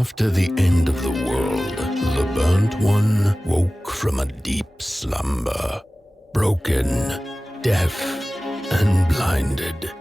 After the end of the world, the Burnt One woke from a deep slumber, broken, deaf, and blinded.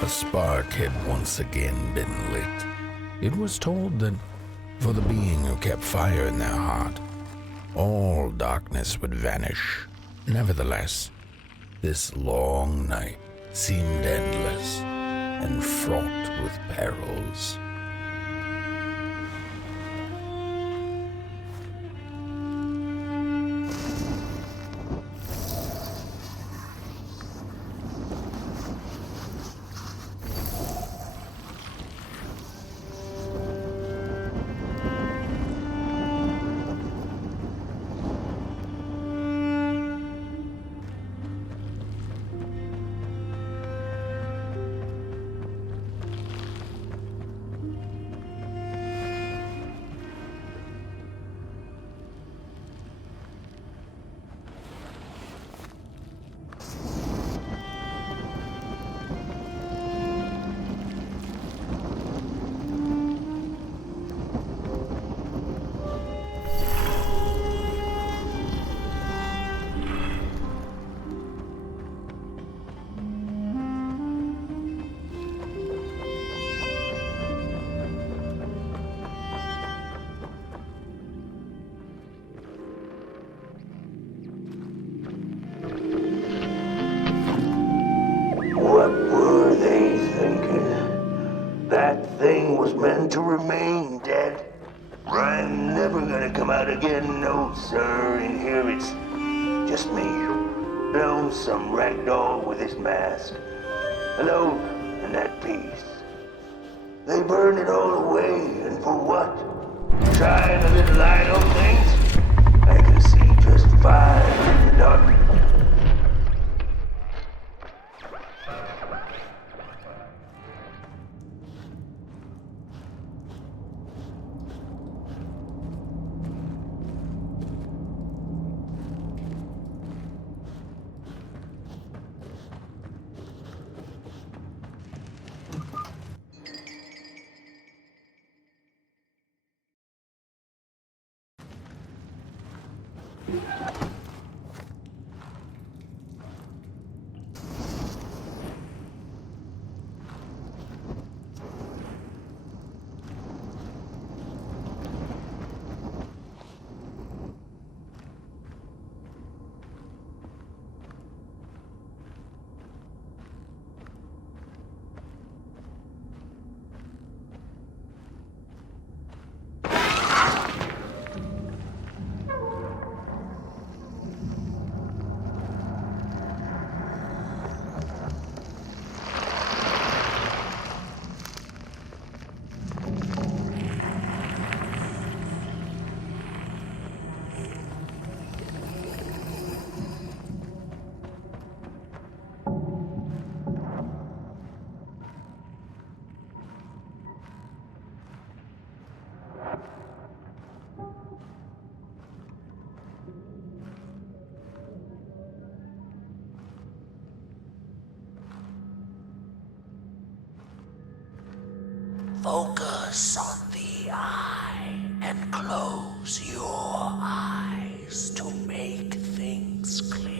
A spark had once again been lit. It was told that for the being who kept fire in their heart, all darkness would vanish. Nevertheless, this long night seemed endless and fraught with perils. was meant to remain dead. I'm never gonna come out again, no sir. In here it's just me, lonesome ragdoll with his mask, alone and at peace. They burned it all away, and for what? Shine a little light on things? I can see just fine in the dark. Focus on the eye and close your eyes to make things clear.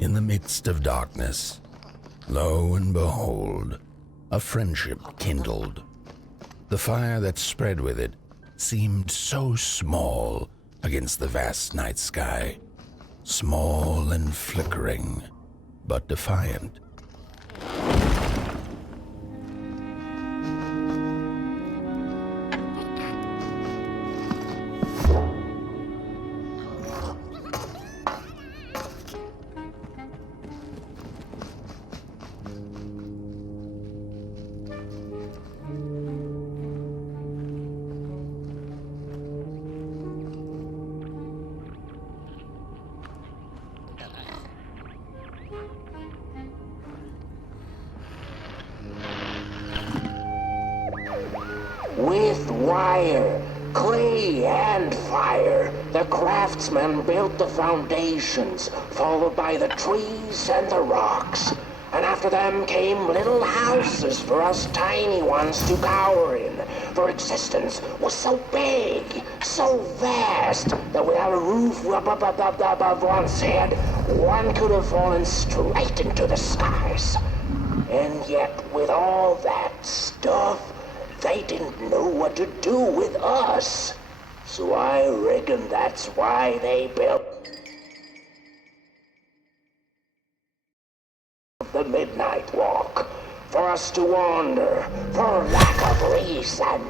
In the midst of darkness, lo and behold, a friendship kindled. The fire that spread with it seemed so small against the vast night sky, small and flickering, but defiant. With wire, clay, and fire, the craftsman built the foundations, followed by the trees and the rocks. And after them came little houses for us tiny ones to cower in. For existence was so big, so vast, that without a roof above one's head, one could have fallen straight into the skies. And yet, with all that stuff, they didn't know what to do with us. So I reckon that's why they built the Midnight Walk. For us to wander, for lack of reason.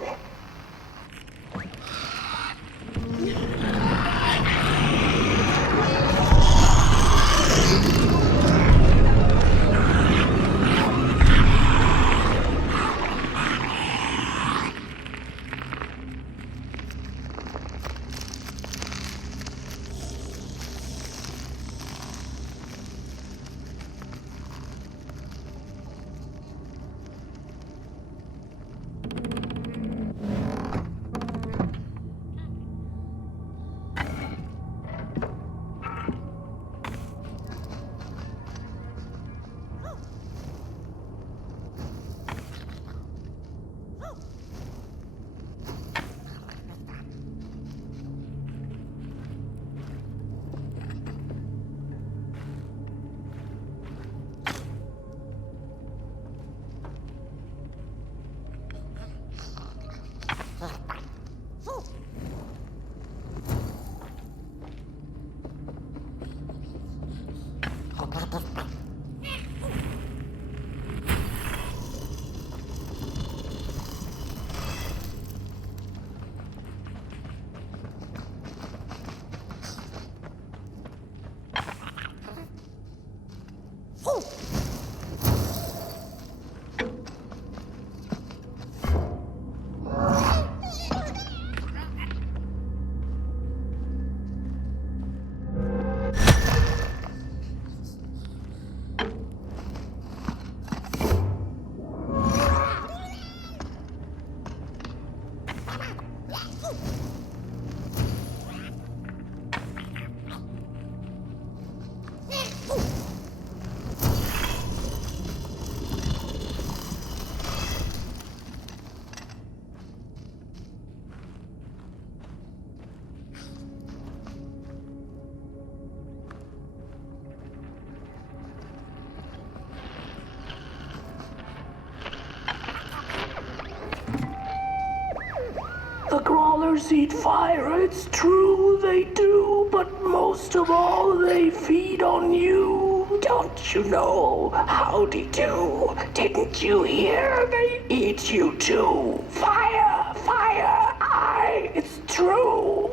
crawlers eat fire, it's true they do, but most of all they feed on you. Don't you know? Howdy do. Didn't you hear? They eat you too. Fire, fire, aye, it's true.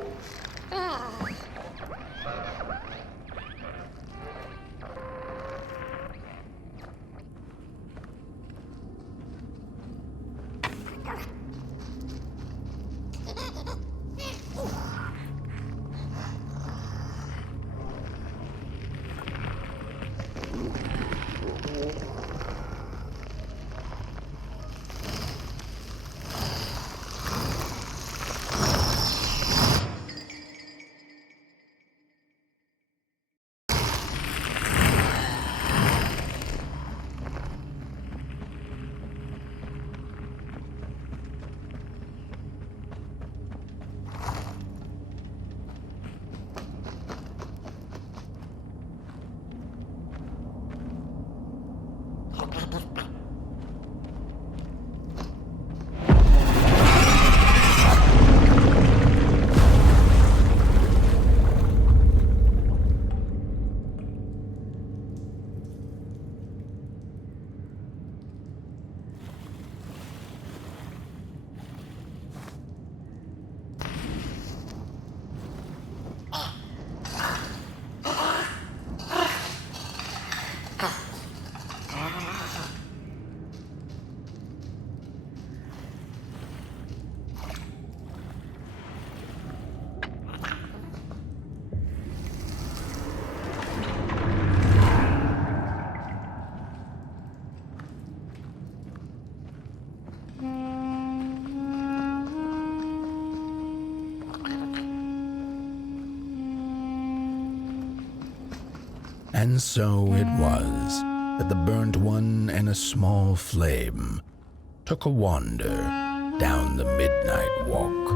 And so it was that the burnt one and a small flame took a wander down the midnight walk.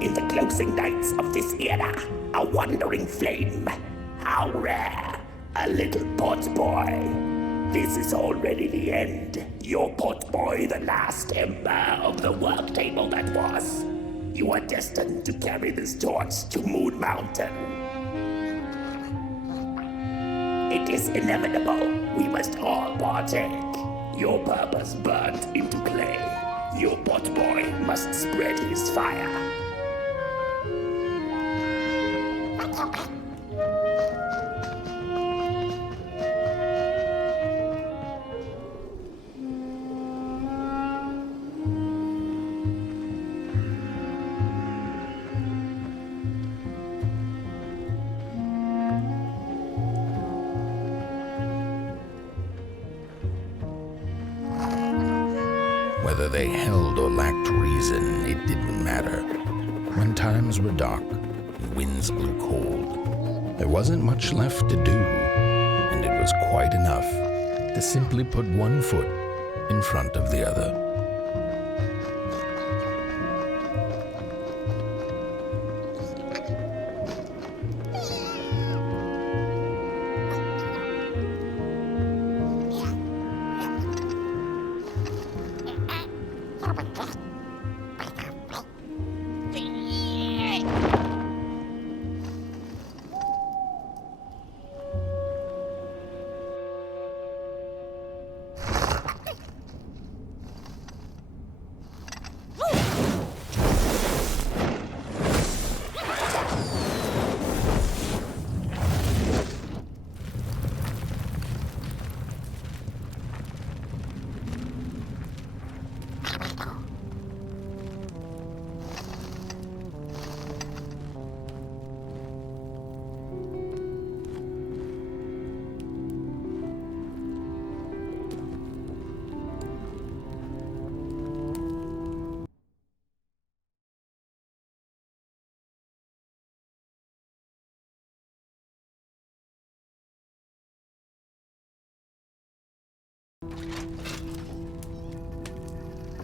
In the closing nights of this era, a wandering flame. How rare, a little pot boy. This is already the end. Your pot boy, the last ember of the work table that was. You are destined to carry this torch to Moon Mountain. It is inevitable. We must all partake. Your purpose burnt into clay. Your pot boy must spread his fire. Whether they held or lacked reason, it didn't matter. When times were dark and winds blew cold, there wasn't much left to do, and it was quite enough to simply put one foot in front of the other.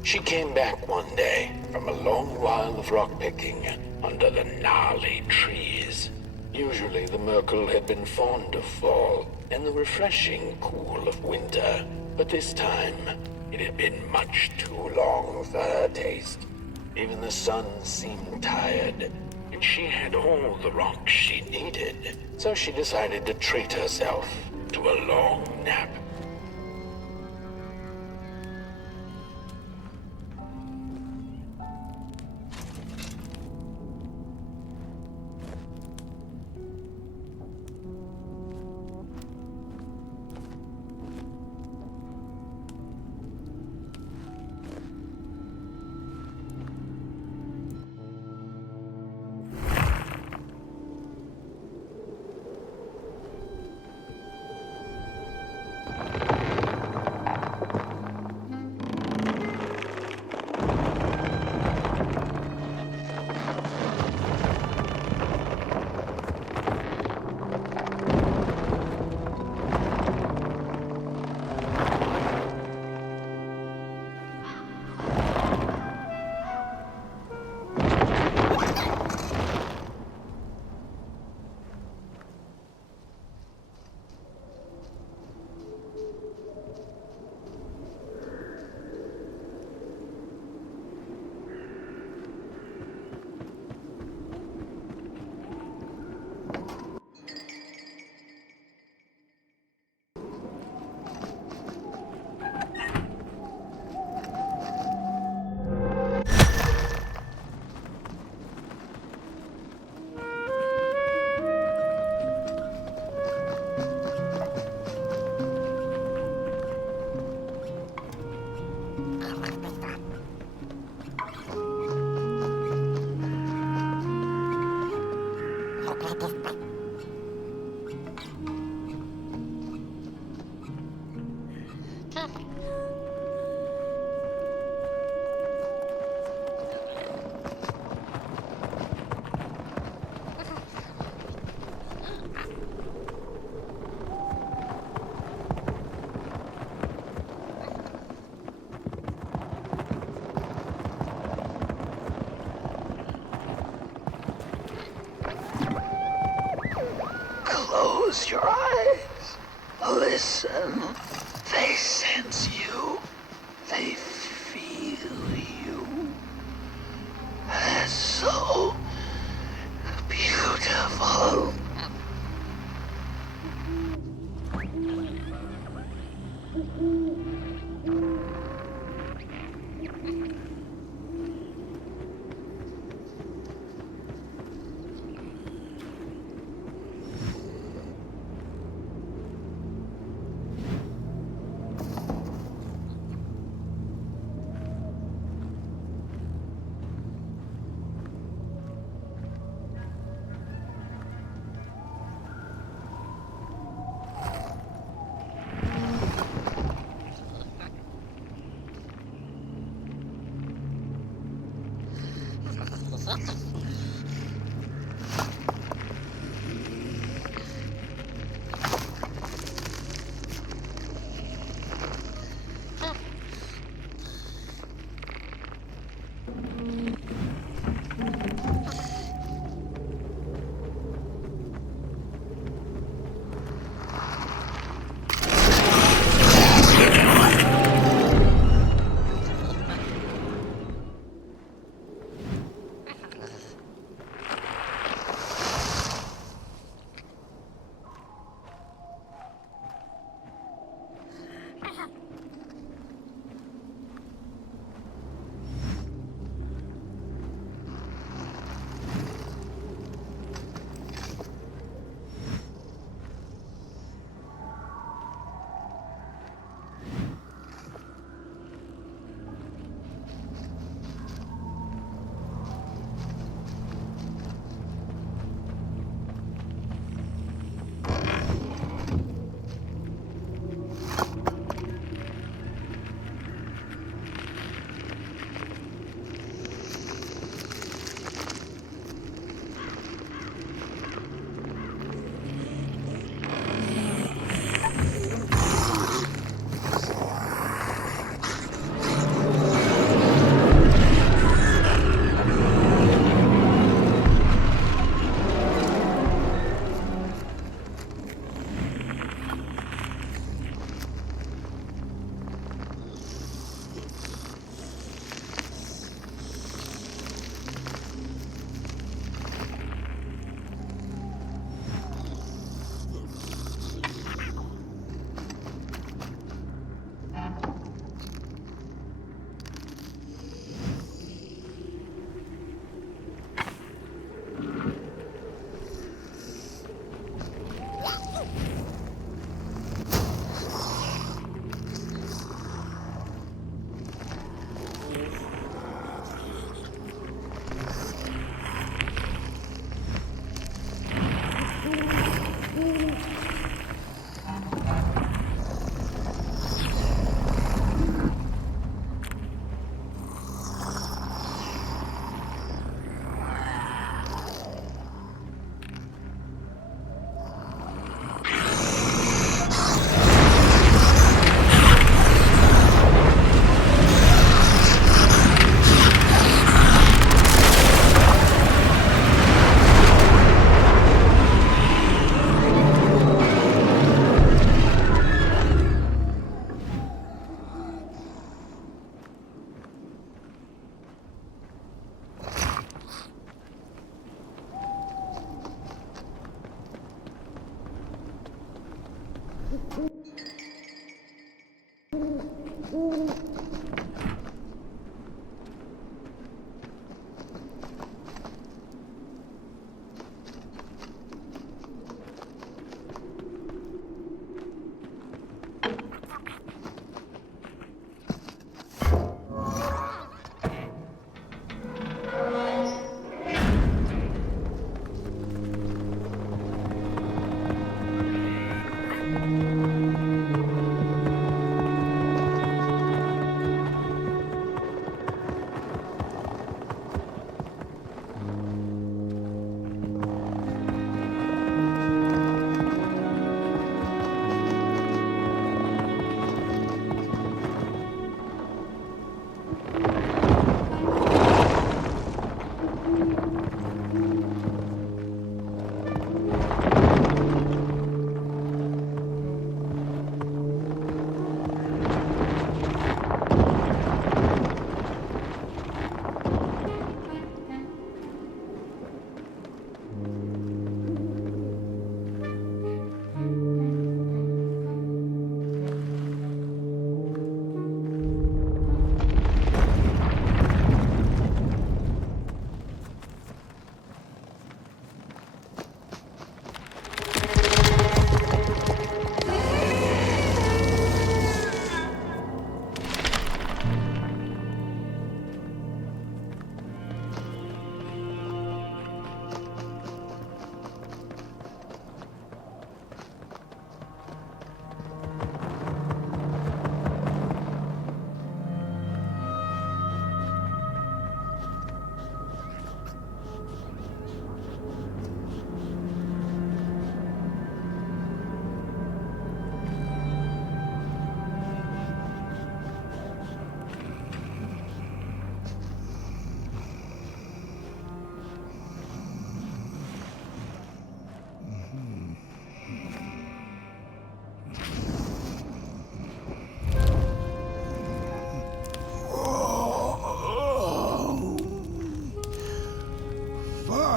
She came back one day from a long while of rock-picking under the gnarly trees. Usually the Merkle had been fond of fall and the refreshing cool of winter, but this time it had been much too long for her taste. Even the sun seemed tired, and she had all the rocks she needed, so she decided to treat herself to a long nap. Close your eyes. Listen. They sense you. They feel you. That's so beautiful.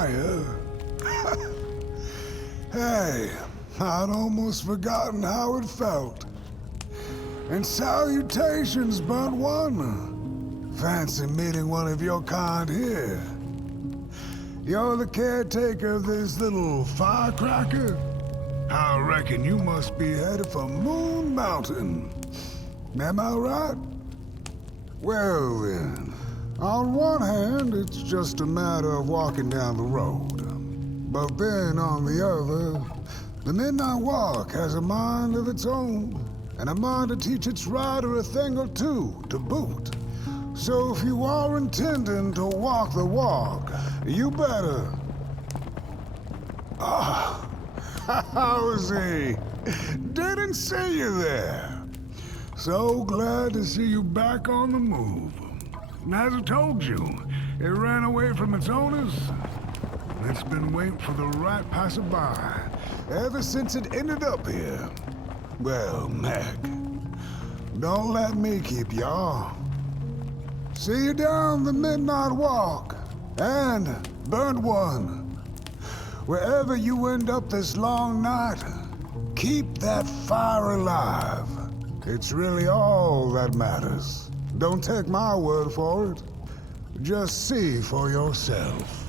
fire? Hey, I'd almost forgotten how it felt. And salutations, burnt one. Fancy meeting one of your kind here. You're the caretaker of this little firecracker? I reckon you must be headed for Moon Mountain. Am I right? Well then, on one hand, it's just a matter of walking down the road. But then on the other, the Midnight Walk has a mind of its own, and a mind to teach its rider a thing or two to boot. So if you are intending to walk the walk, you better... Ah, how's he? Didn't see you there. So glad to see you back on the move. As I told you, it ran away from its owners. It's been waiting for the right passerby ever since it ended up here. Well, Meg, don't let me keep y'all. See you down the Midnight Walk, and burnt one. Wherever you end up this long night, keep that fire alive. It's really all that matters. Don't take my word for it. Just see for yourself.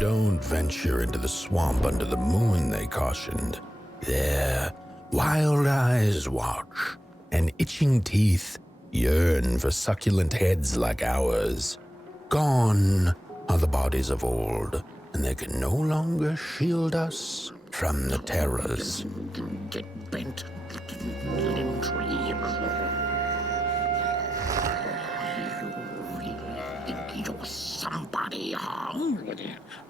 Don't venture into the swamp under the moon, they cautioned. There, wild eyes watch, and itching teeth yearn for succulent heads like ours. Gone are the bodies of old, and they can no longer shield us from the terrors. Get bent, limb tree. You're somebody, huh?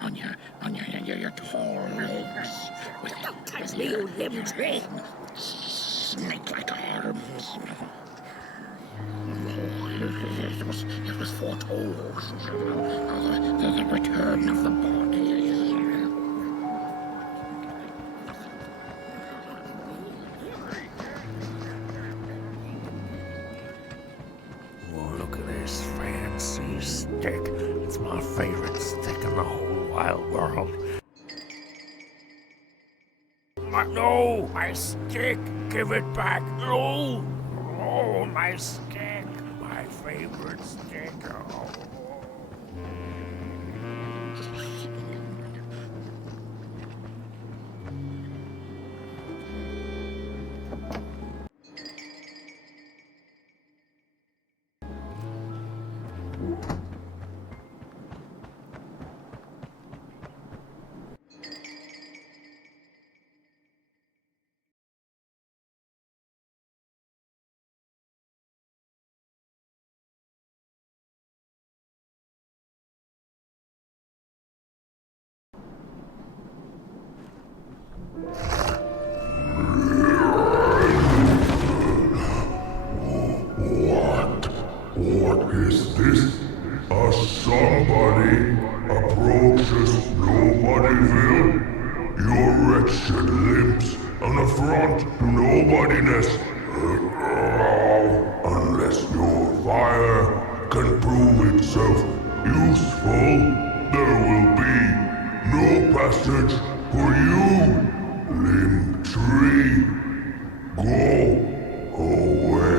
On your tall legs, with the you limb tree. Snake-like arms. It was foretold. The return of the body. Oh, look at this fancy stick. It's my favorite stick in the whole wide world. No, my stick! Give it back! No! Oh, my stick! My favorite stick! Oh. What is this? Somebody approaches Nobodyville? Your wretched limbs, an affront to nobodiness. Unless your fire can prove itself useful, there will be no passage for you, limb tree. Go away.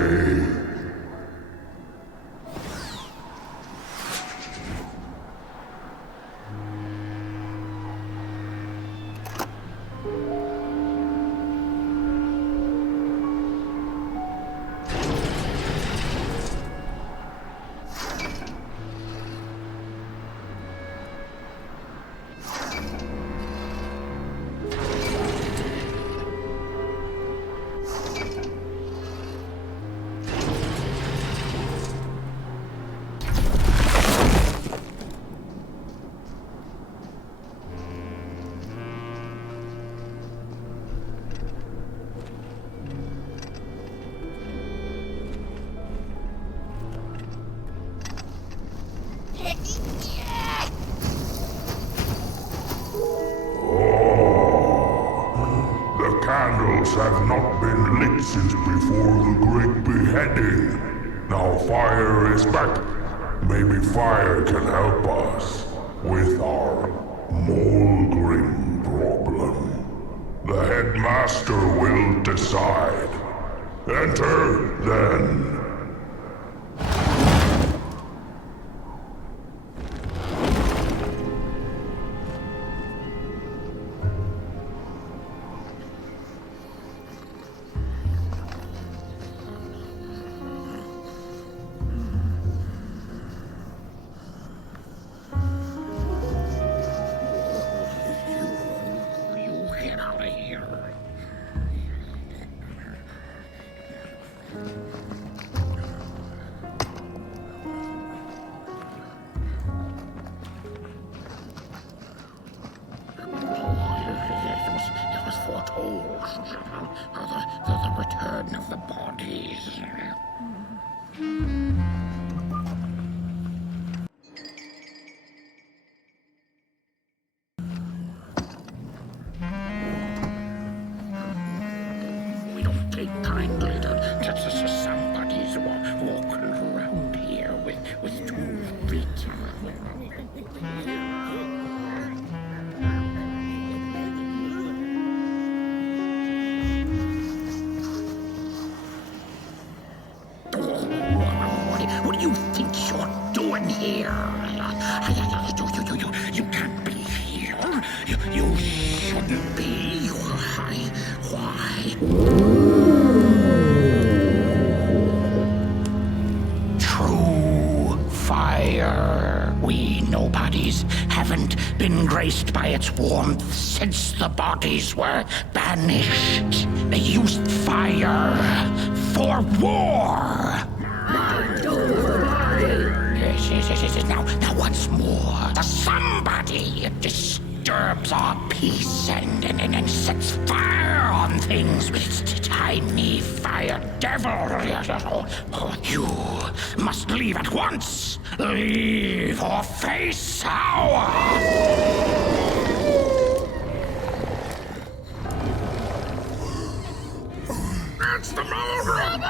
Candles have not been lit since before the great beheading. Now fire is back. Maybe fire can help us with our Molgrim problem. The headmaster will decide. Enter, then. The return of the bodies. We don't take kindly to somebody's walking around here with 2 feet. What do you think you're doing here? You can't be here. You shouldn't be. Why? True fire. We nobodies have haven't been graced by its warmth since the bodies were banished. They used fire for war. Yes. Now once more, the somebody disturbs our peace and sets fire on things with its tiny fire devil. You must leave at once. Leave or face our... It's the Molgrim!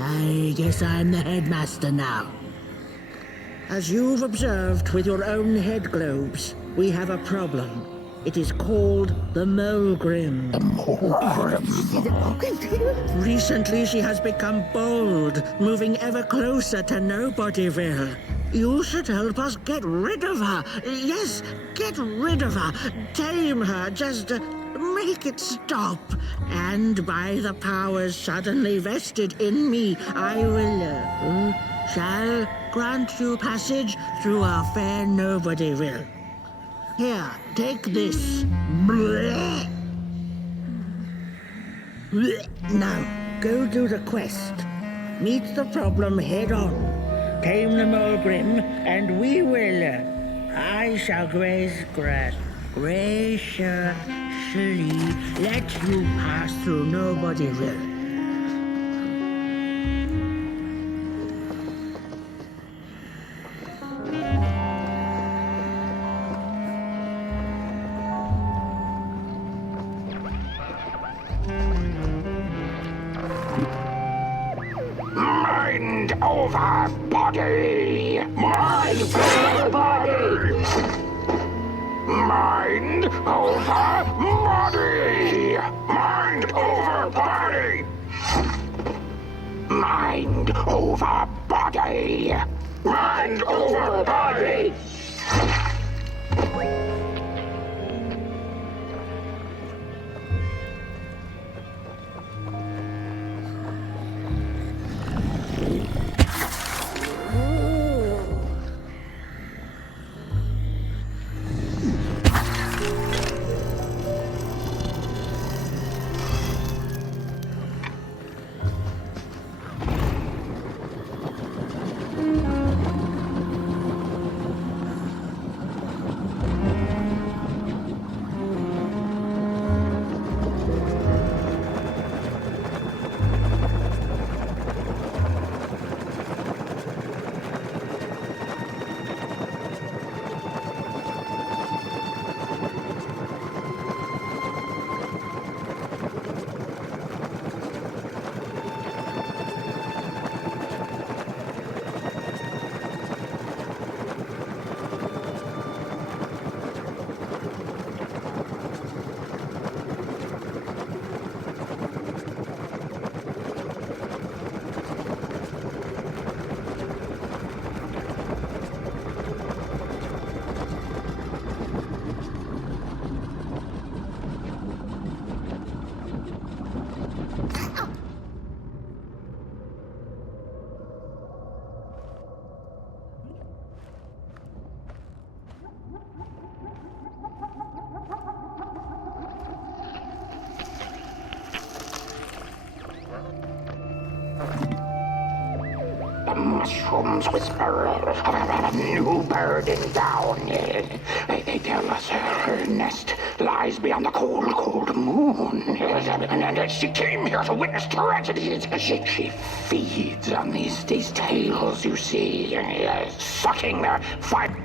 I guess I'm the headmaster now. As you've observed with your own head globes, we have a problem. It is called the Molgrim. Recently she has become bold, moving ever closer to Nobodyville. You should help us get rid of her. Yes, get rid of her. Tame her, just make it stop. And by the powers suddenly vested in me, I will, shall grant you passage through our fair Nobodyville. Here, take this. Now, go do the quest. Meet the problem head on. Tame the Molgrim, and we will. I shall graciously let you pass through Nobodyville. Mind over body! Mind over body! Mind over body! Mind over body! Mind over body! Mind over body! The mushrooms whisper of a new burden down. They tell us her nest lies lies beyond the cold, cold moon. And she came here to witness tragedies. She feeds on these tales, you see, sucking their fire.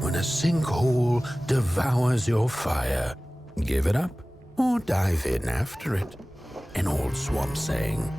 When a sinkhole devours your fire, give it up or dive in after it. An old swamp saying.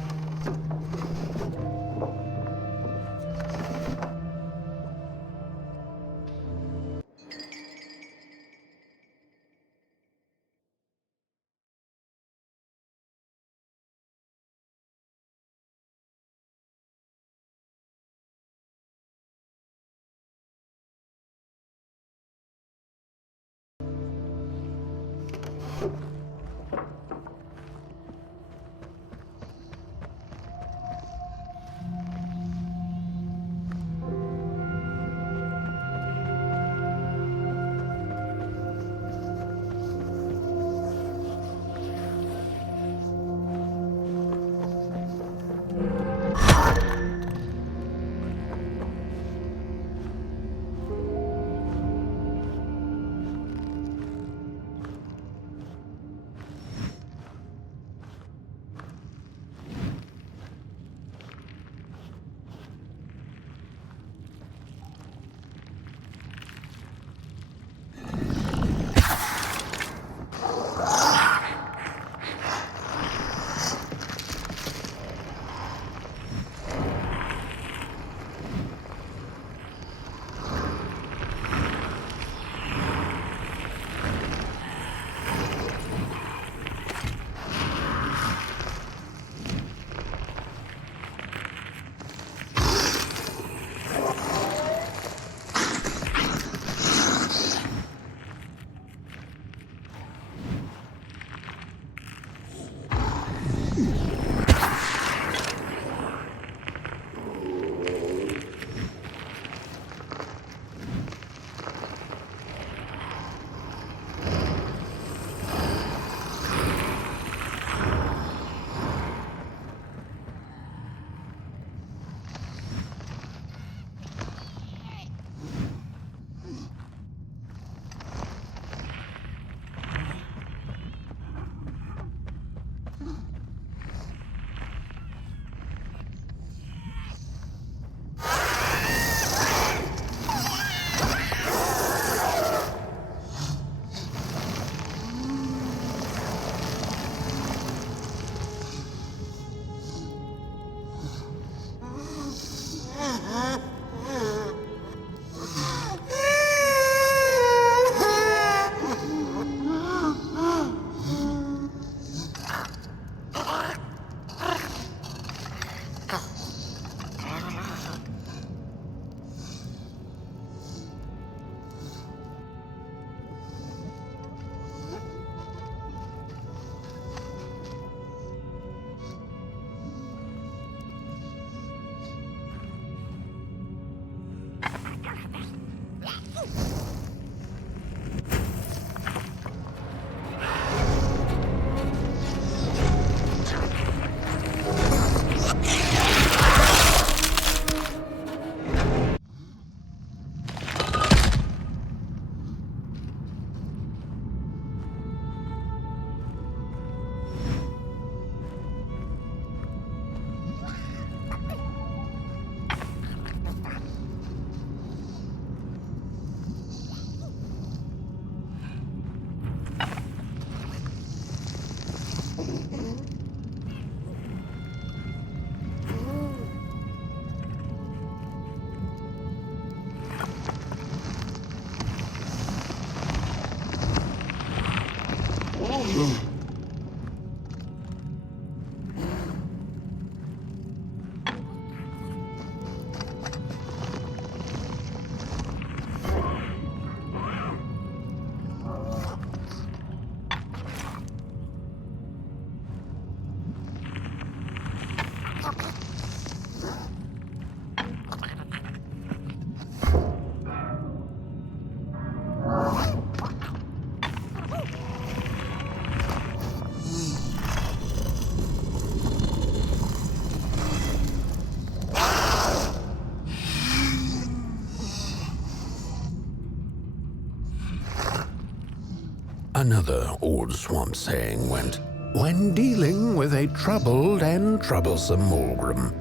Another old swamp saying went, when dealing with a troubled and troublesome Molgrim,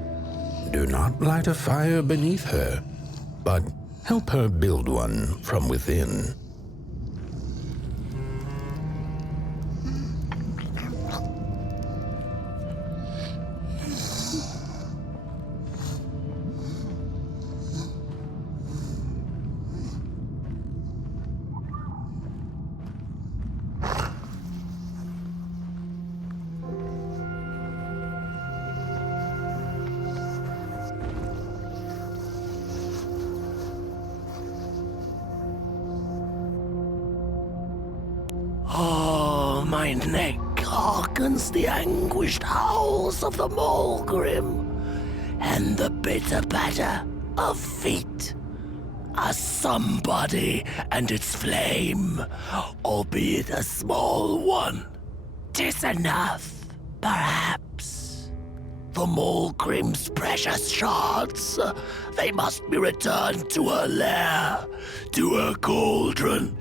do not light a fire beneath her, but help her build one from within. Oh, my neck hearkens the anguished howls of the Molgrim, and the bitter patter of feet. A somebody and its flame, albeit a small one. 'Tis enough, perhaps. The Molgrim's precious shards, they must be returned to her lair, to her cauldron.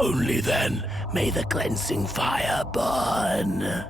Only then may the cleansing fire burn.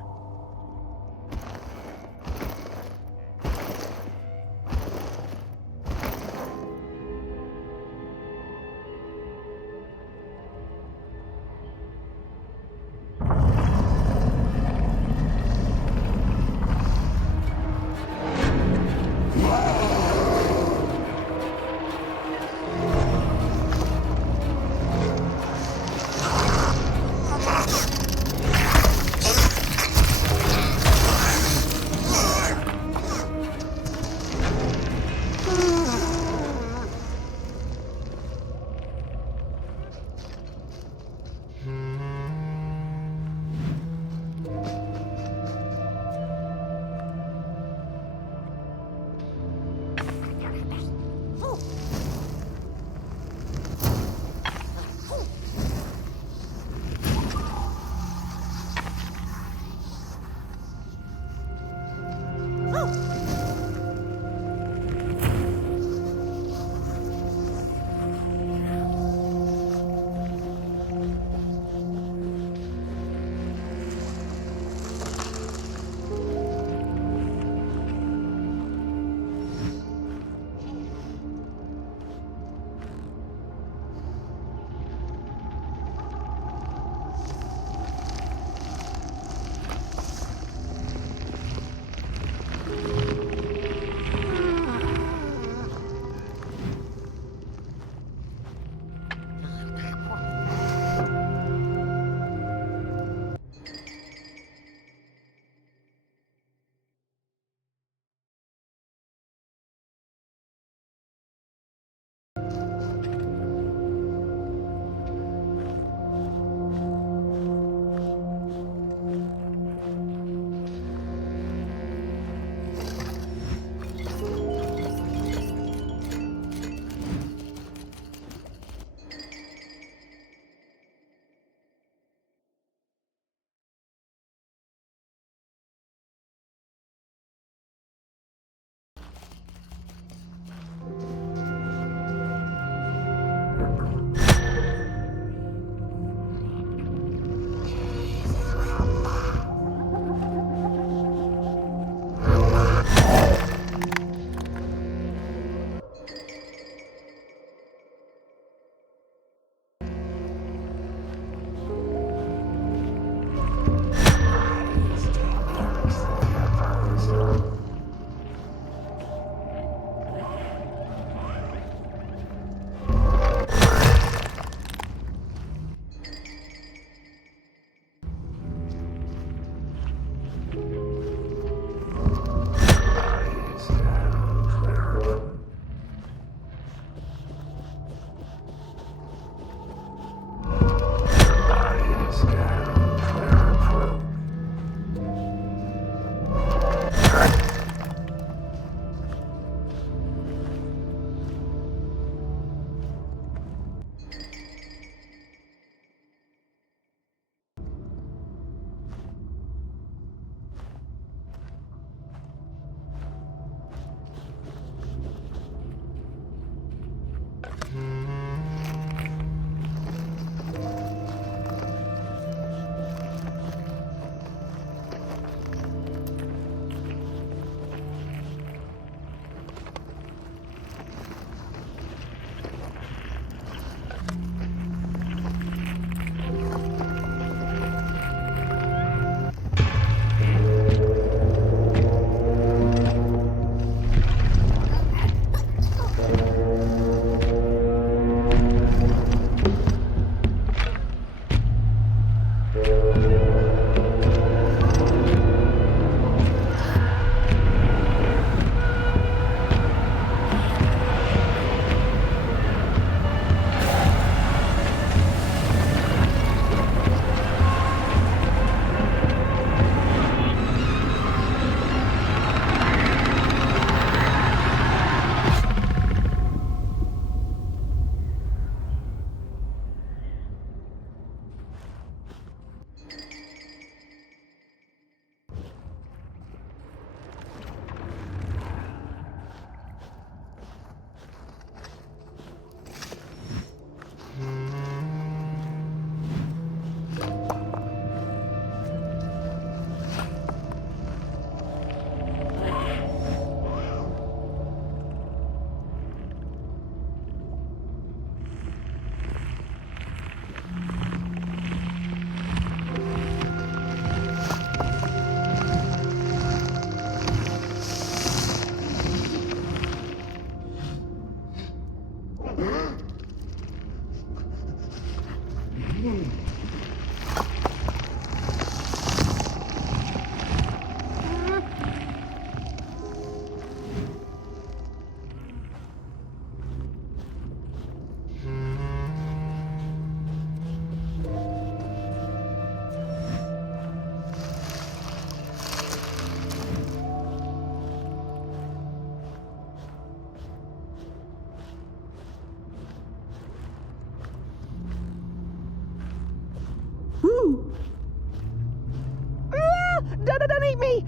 Don't eat me!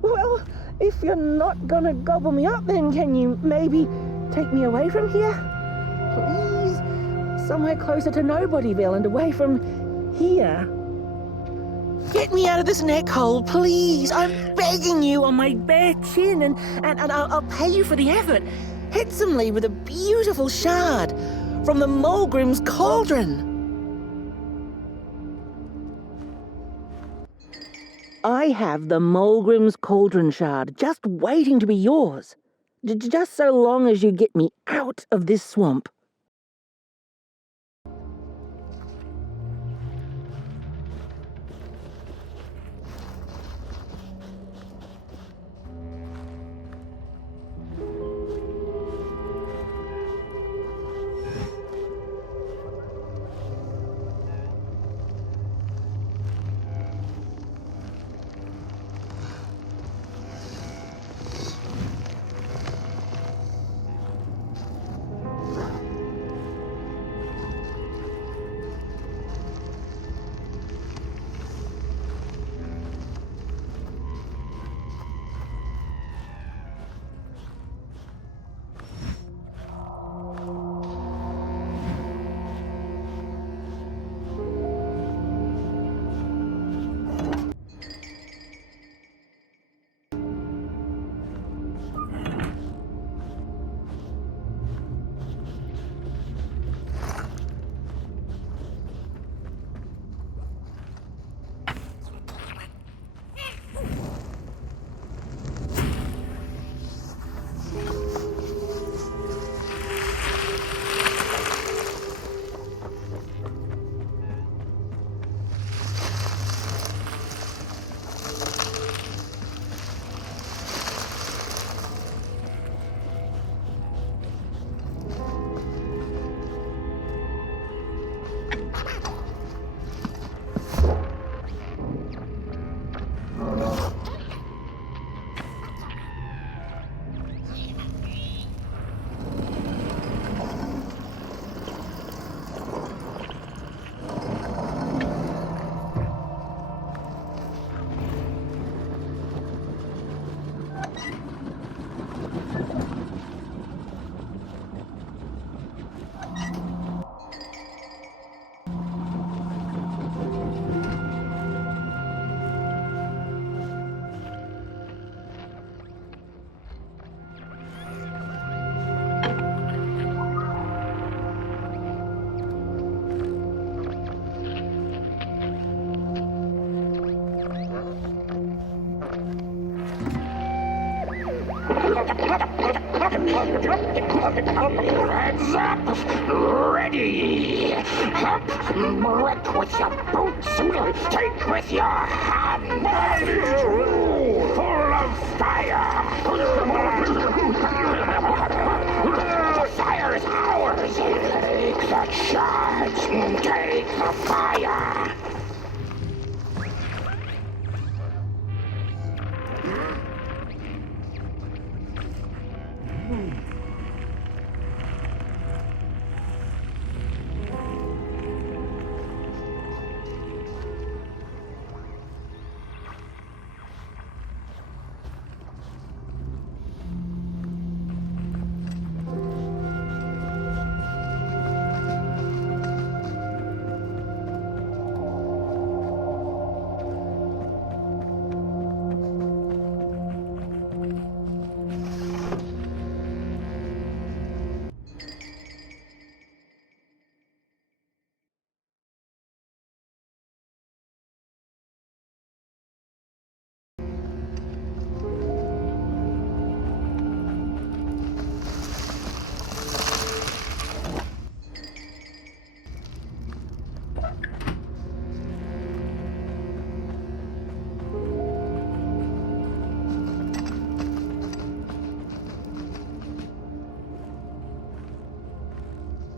Well, if you're not gonna gobble me up, then can you maybe take me away from here? Please? Somewhere closer to Nobodyville and away from here. Get me out of this neck hole, please! I'm begging you on my bare chin, and I'll pay you for the effort. Handsomely with a beautiful shard from the Molgrim's cauldron. I have the Molgrim's cauldron shard just waiting to be yours. Just so long as you get me out of this swamp. Hands up! Ready! Up! Work with your boots! Take with your hands! Full of fire! The fire is ours! Take the shards! Take the fire!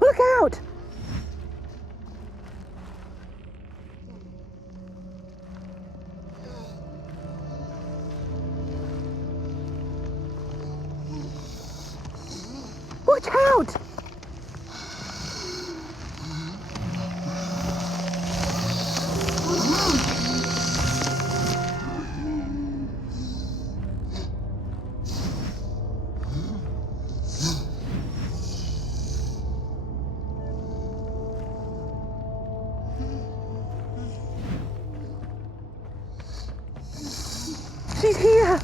Look out! Watch out! She's here!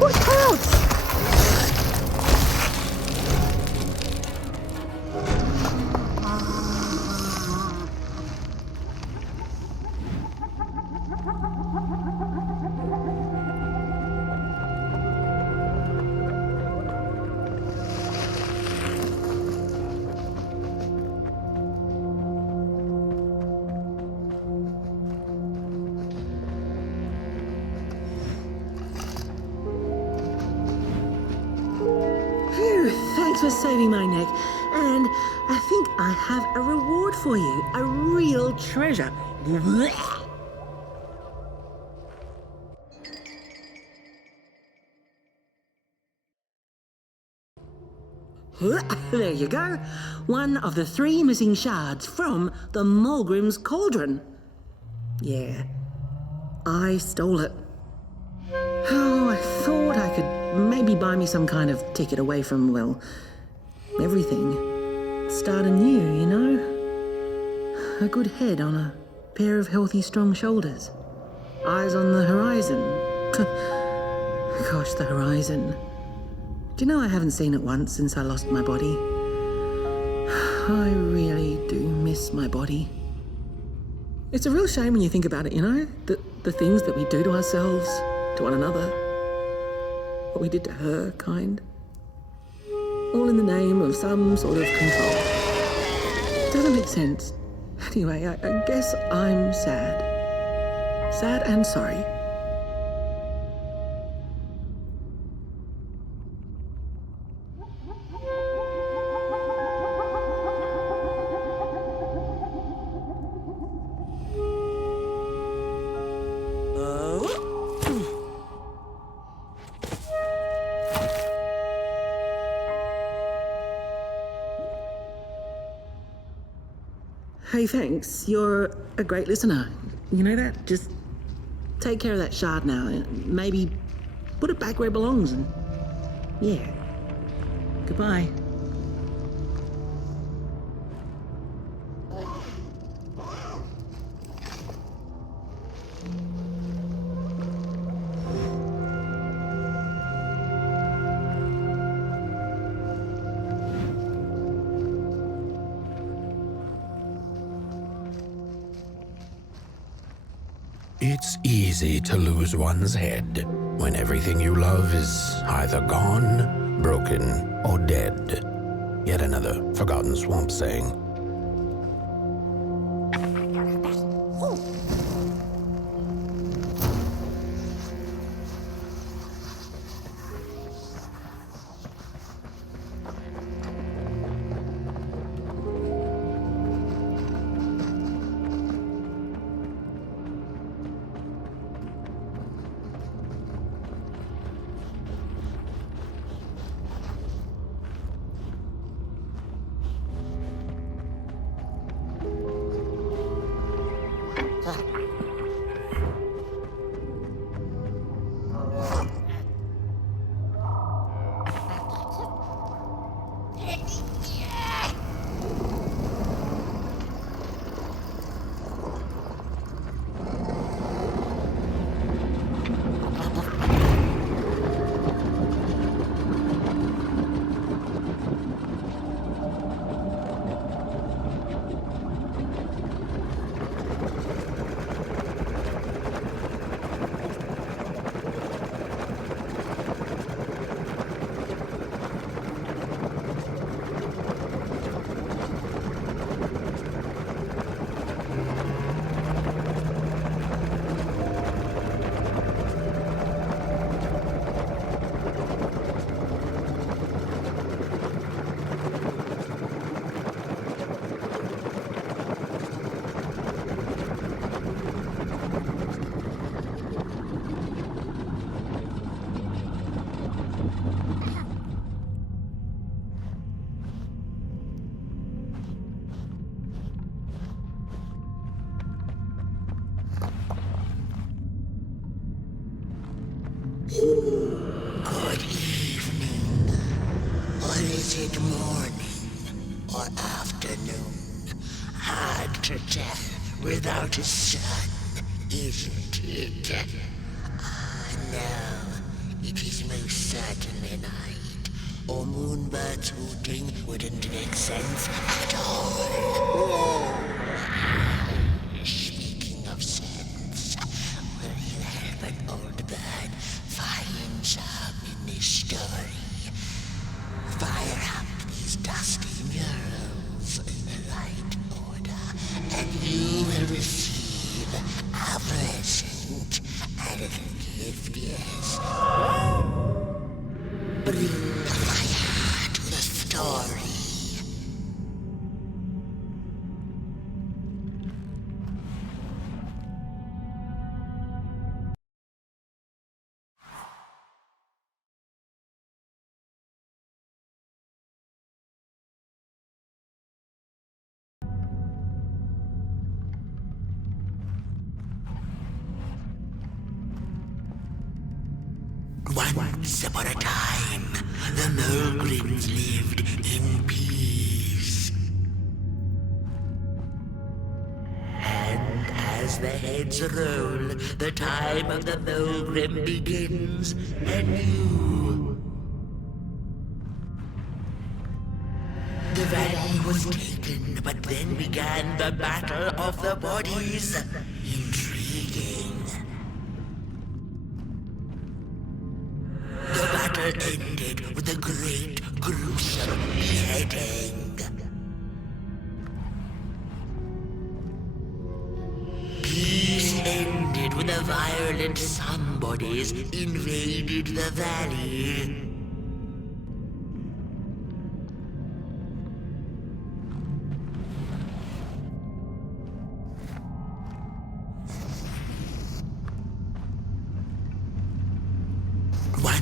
Watch out! Thanks for saving my neck. And I think I have a reward for you. A real treasure. There you go. One of the 3 missing shards from the Molgrim's cauldron. Yeah, I stole it. Oh, I thought I could maybe buy me some kind of ticket away from, well, everything. Start anew, you know? A good head on a pair of healthy, strong shoulders. Eyes on the horizon. Gosh, the horizon. Do you know I haven't seen it once since I lost my body? I really do miss my body. It's a real shame when you think about it, you know? The things that we do to ourselves, to one another. What we did to her, kind. All in the name of some sort of control. It doesn't make sense. Anyway, I guess I'm sad. Sad and sorry. Hey, thanks. You're a great listener. You know that? Just take care of that shard now. Maybe put it back where it belongs and... yeah. Goodbye. It's easy to lose one's head when everything you love is either gone, broken, or dead. Yet another forgotten swamp saying. Good evening. Or is it morning or afternoon? Hard to tell without a sun, isn't it? No, it is most certainly night. Or moonbirds hooting wouldn't make sense at all. Speaking of sense, will you help an old bird find some in this story? Fire up these dusty murals in the right order, and you will receive a present, a little gift, yes. Bring the fire to the story. Once upon a time, the Molgrims lived in peace. And as the heads roll, the time of the Molgrim begins anew. The valley was taken, but then began the Battle of the Bodies. Intriguing. The battle ended with a great, gruesome beheading. Peace ended when the violent somebodies invaded the valley.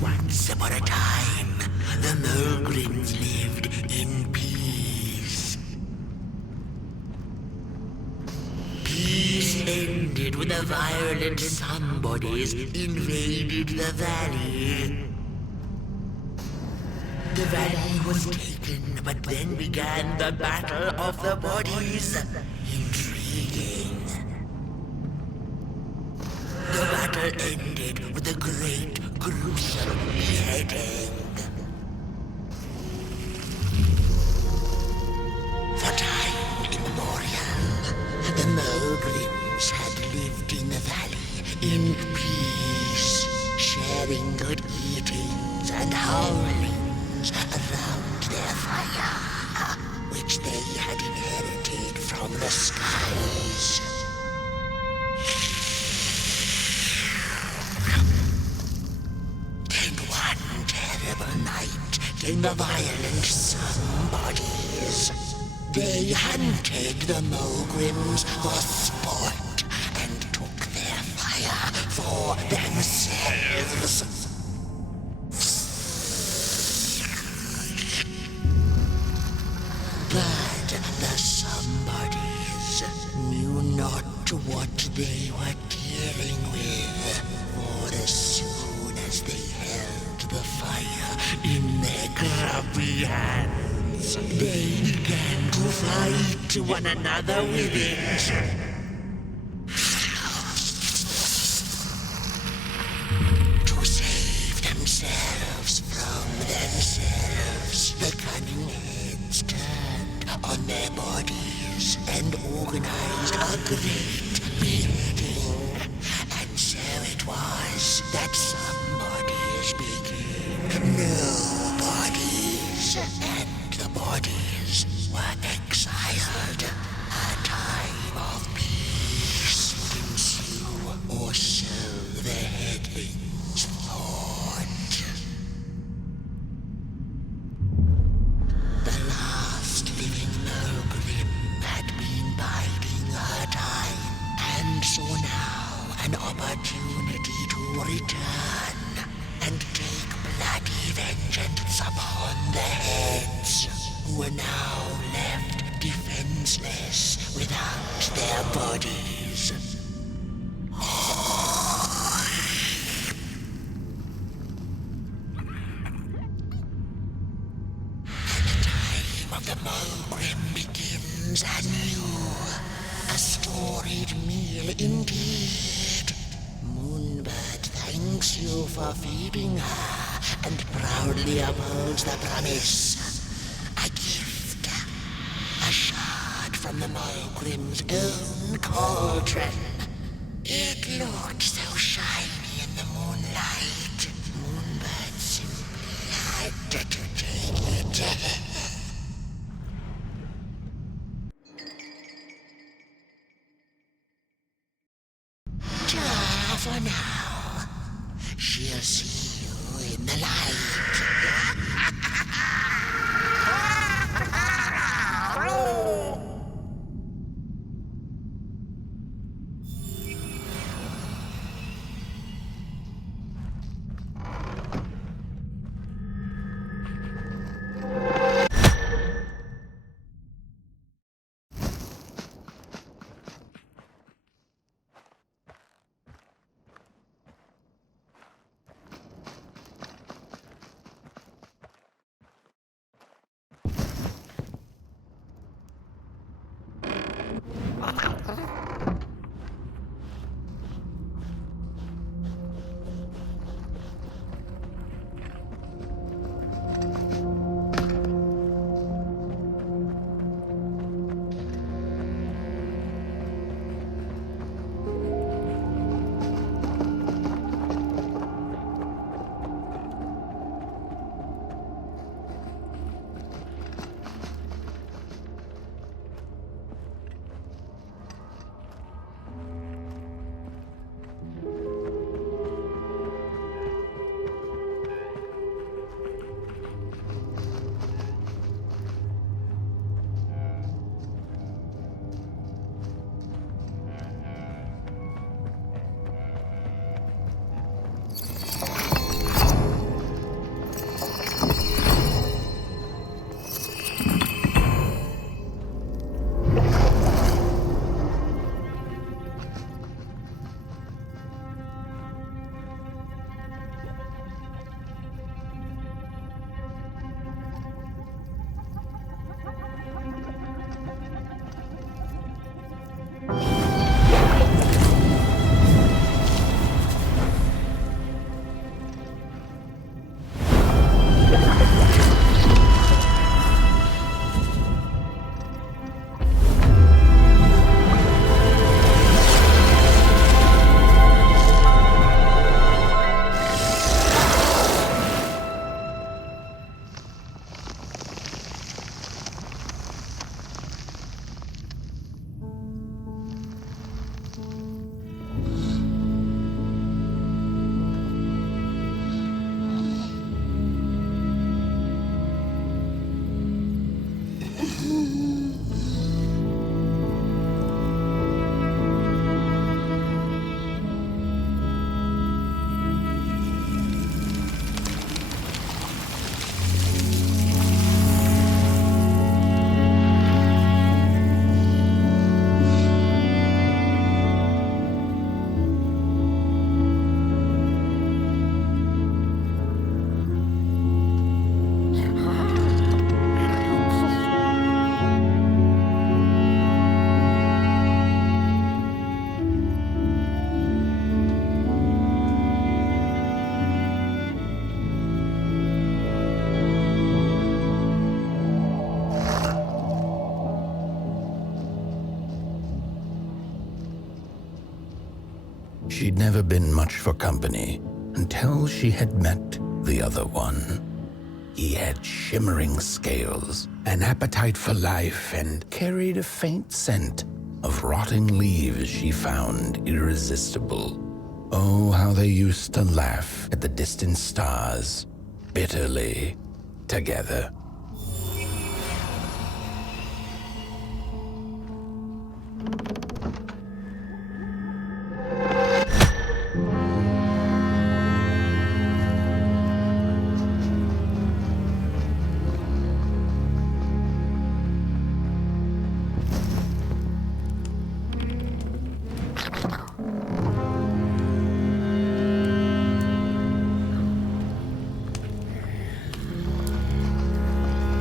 Once upon a time, the Molgrims lived in peace. Peace ended when the violent somebodies invaded the valley. The valley was taken, but then began the Battle of the Bodies. Intriguing. The battle ended with a great, gruesome beheading. For time immemorial, the Molgrims had lived in the valley sharing good eatings and howlings around their fire, which they had inherited from the skies. Then one terrible night came the violent somebodies. They hunted the Molgrims for sport and took their fire for themselves. But the somebodies knew not what they were dealing with, for as soon as they held the fire in their grubby hands, they began to fight one another with it. To save themselves from themselves, the cunning heads turned on their bodies and organized a great meeting. And so it was that somebodies became nobodies, and the bodies were exiled. A time of peace would ensue, or so the headlings thought. The last living Molgrim had been biding her time, and saw now an opportunity to return and take bloody vengeance upon the heads, who were now left defenseless without their bodies. Of the Molgrim begins anew. A storied meal indeed. Moonbird thanks you for feeding her and proudly upholds the promise. A gift. A shard from the Molgrim's own cauldron. It looked so shiny in the moonlight. Moonbird simply had to take it. For now, she'll see you in the light. She'd never been much for company until she had met the other one. He had shimmering scales, an appetite for life, and carried a faint scent of rotting leaves she found irresistible. Oh, how they used to laugh at the distant stars, bitterly, together.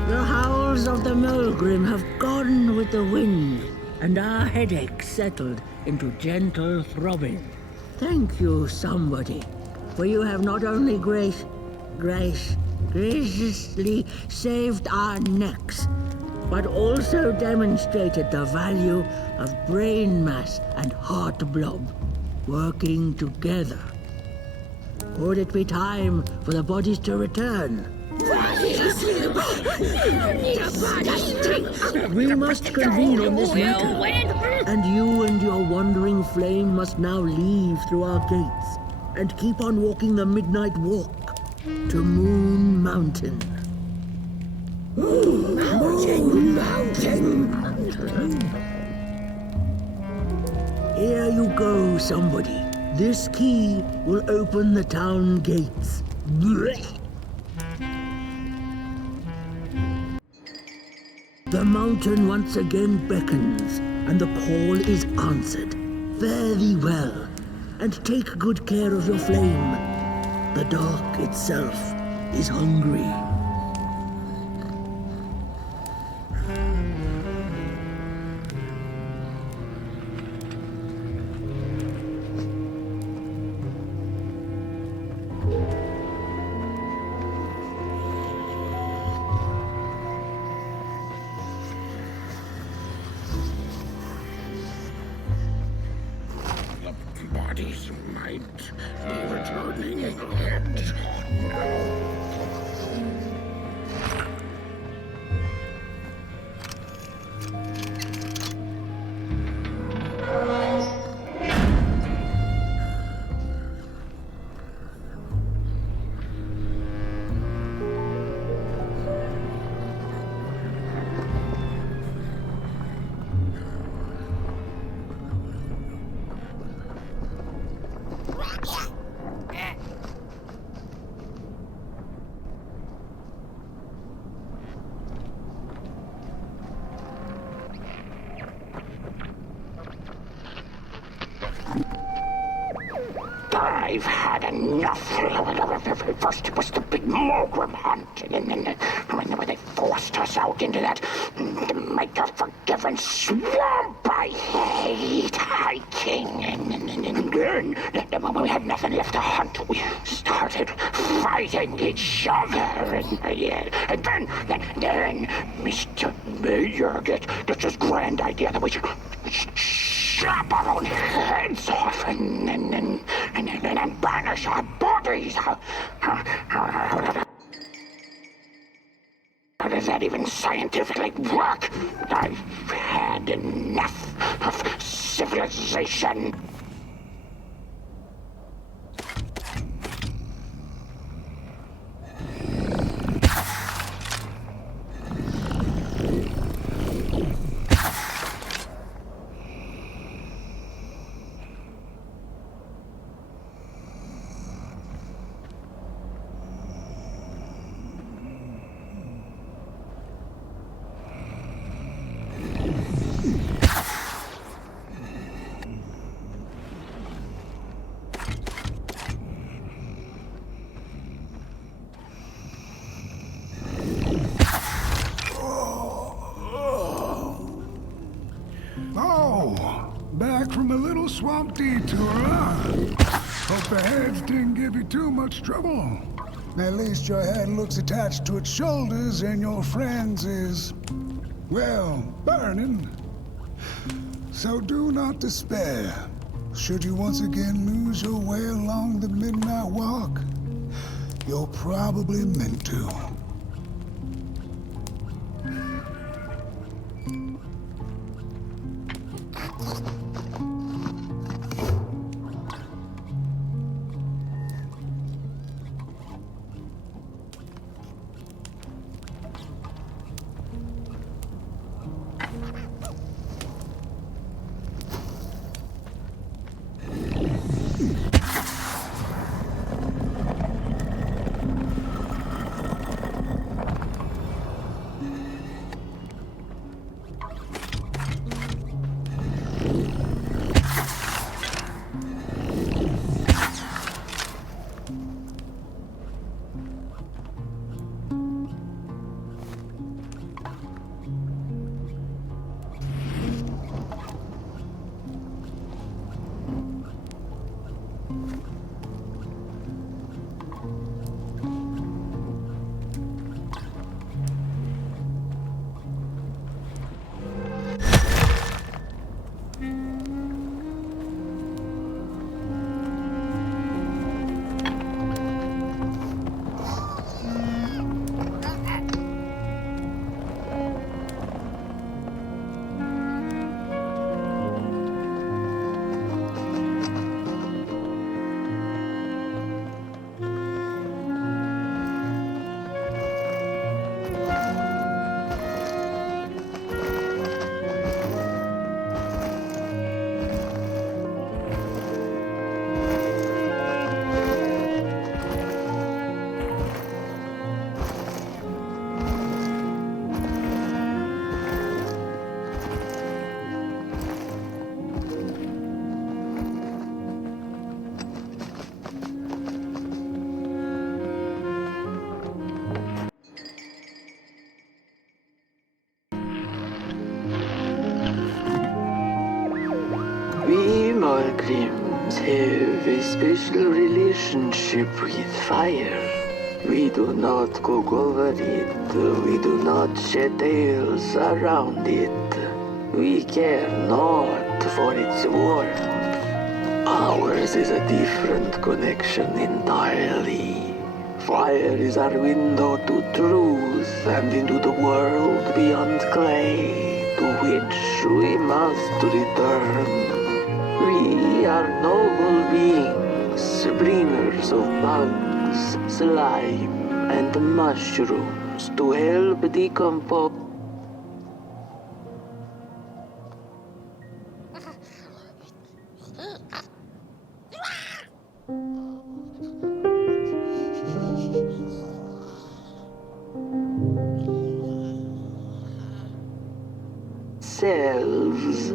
The howls of the Molgrim have gone with the wind, and our headaches settled into gentle throbbing. Thank you, somebody, for you have not only graciously saved our necks, but also demonstrated the value of brain mass and heart blob working together. Would it be time for the bodies to return? We must convene on this matter, and you and your wandering flame must now leave through our gates and keep on walking the midnight walk to Moon Mountain. Moon Mountain! Here you go, somebody. This key will open the town gates. The mountain once again beckons, and the call is answered. Fare thee well, and take good care of your flame. The dark itself is hungry. Bodies might be returning ahead. I've had enough. First it was the big Molgrim hunt, and then when they forced us out into that make-a-forgiven swamp. I hate hiking. And then when we had nothing left to hunt, we started fighting each other. And then Mr. Mayor gets this grand idea that we should chop our own heads off and banish our bodies. How does that even scientifically work? I've had enough of civilization. Back from a little swamp detour, huh? Hope the heads didn't give you too much trouble. At least your head looks attached to its shoulders and your friend's is, well, burning. So do not despair. Should you once again lose your way along the midnight walk, you're probably meant to. We Molgrims have a special relationship with fire. We do not cook over it. We do not shed tales around it. We care not for its warmth. Ours is a different connection entirely. Fire is our window to truth and into the world beyond clay, to which we must return. We are noble beings, bringers of bugs, slime, and mushrooms to help decompose. Selves.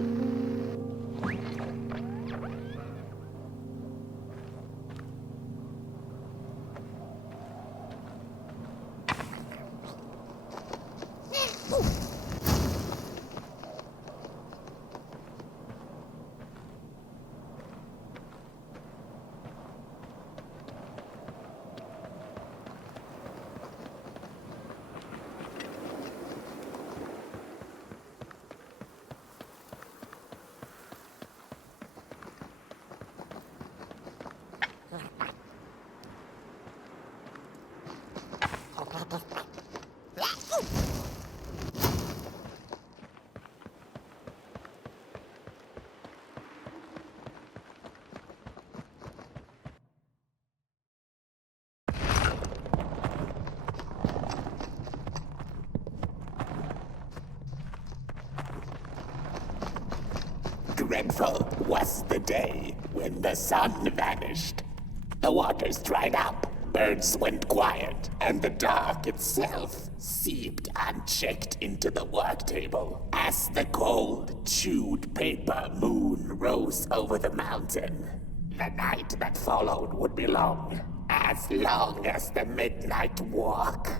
Dreadful was the day when the sun vanished. The waters dried up, birds went quiet, and the dark itself seeped unchecked into the work table as the cold, chewed paper moon rose over the mountain. The night that followed would be long as the midnight walk.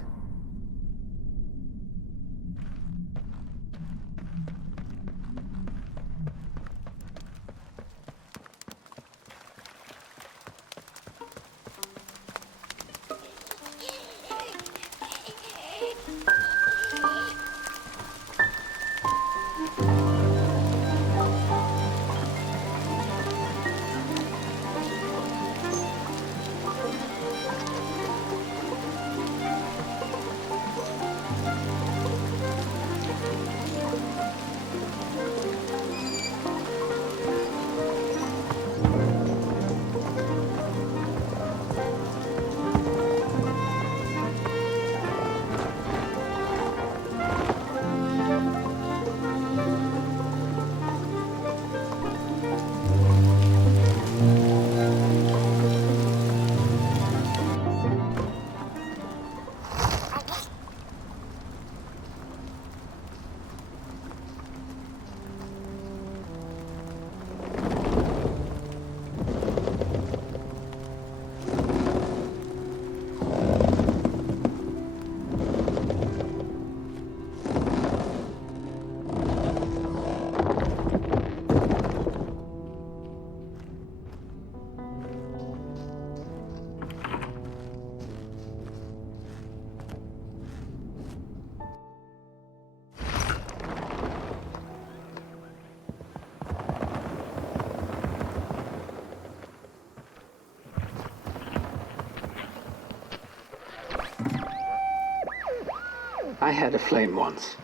I had a flame once.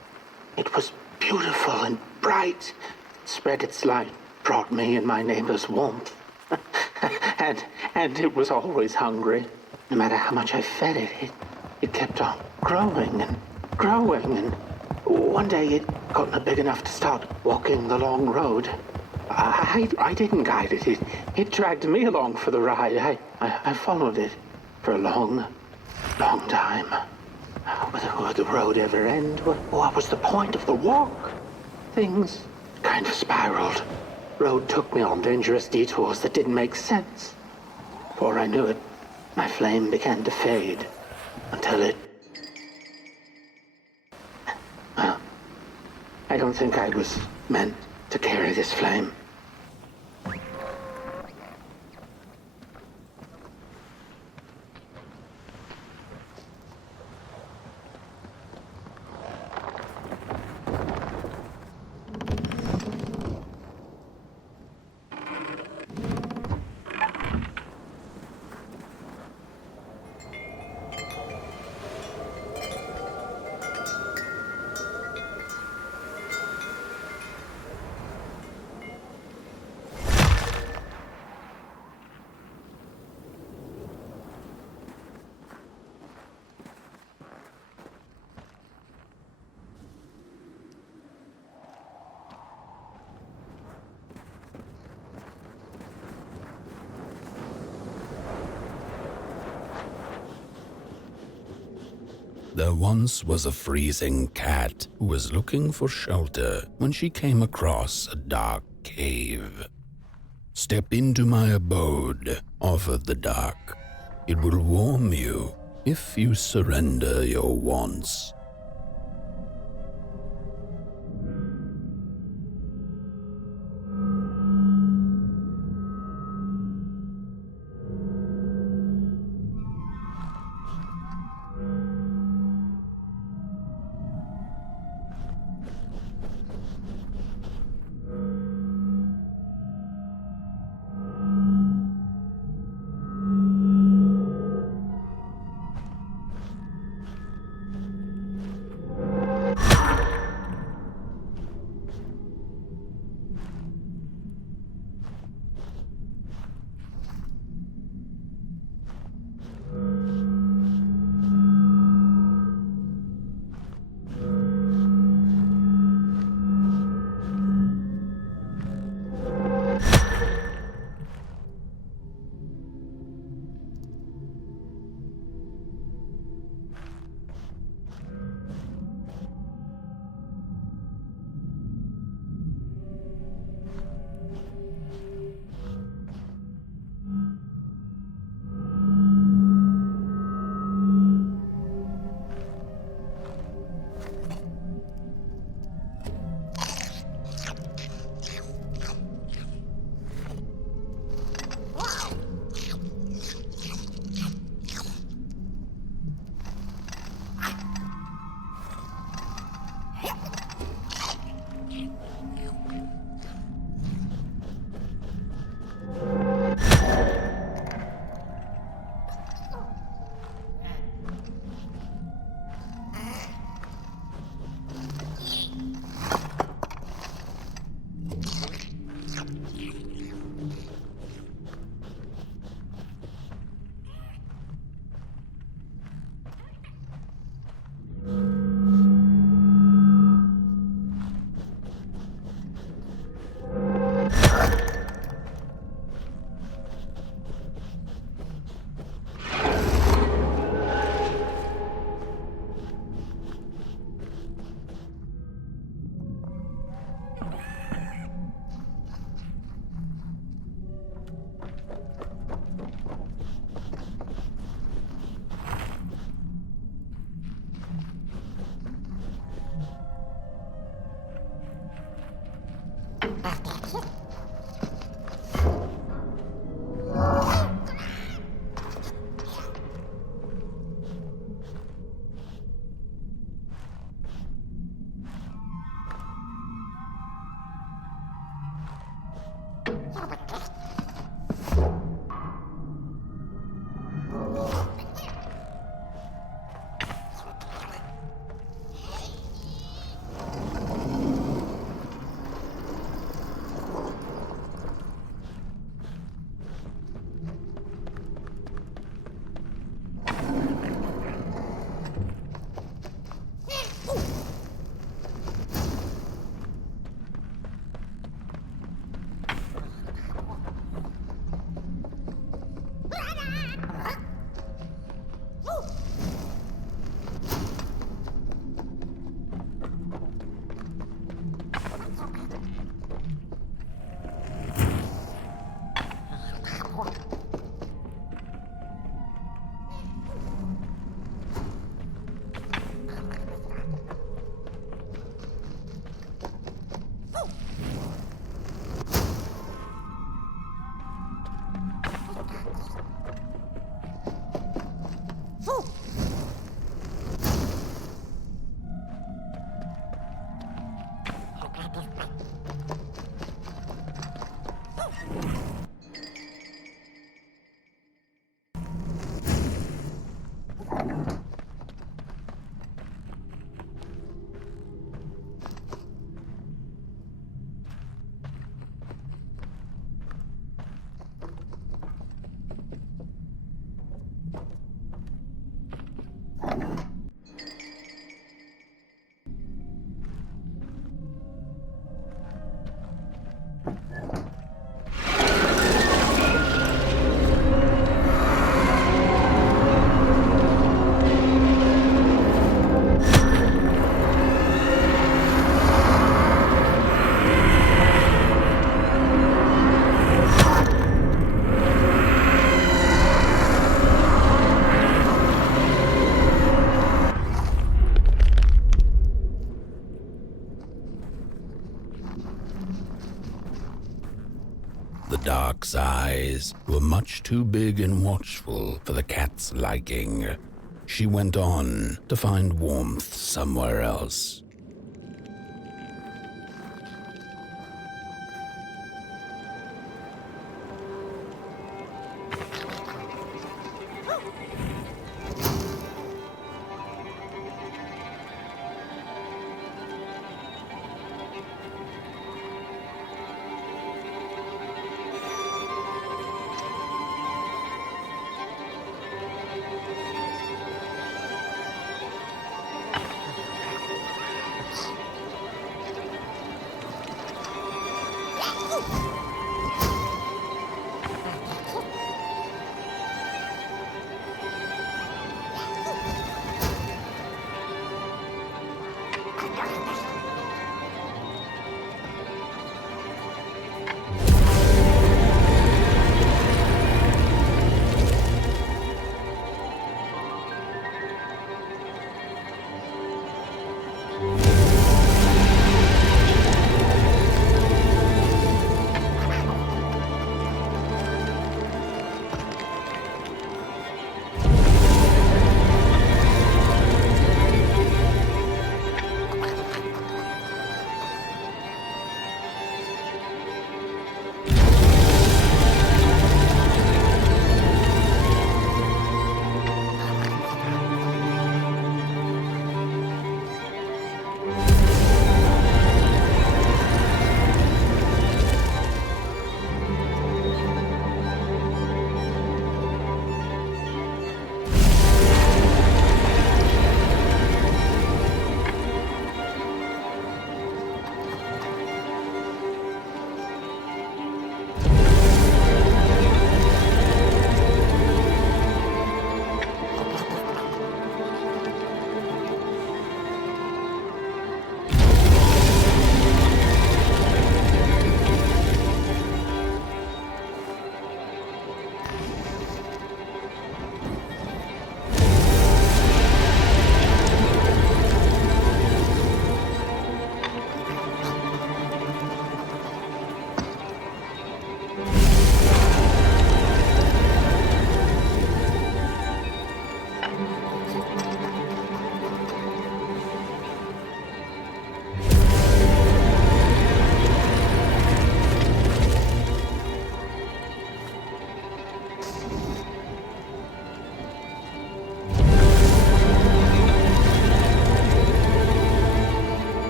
It was beautiful and bright. It spread its light, brought me and my neighbors warmth. and it was always hungry. No matter how much I fed it, it kept on growing and growing. And one day it got big enough to start walking the long road. I didn't guide it. It dragged me along for the ride. I followed it for a long time. Would the road ever end? What was the point of the walk? Things kind of spiraled. Road took me on dangerous detours that didn't make sense. Before I knew it, my flame began to fade until it... Well, I don't think I was meant to carry this flame. There once was a freezing cat who was looking for shelter when she came across a dark cave. "Step into my abode," offered the dark. "It will warm you if you surrender your wants." The dark's eyes were much too big and watchful for the cat's liking. She went on to find warmth somewhere else.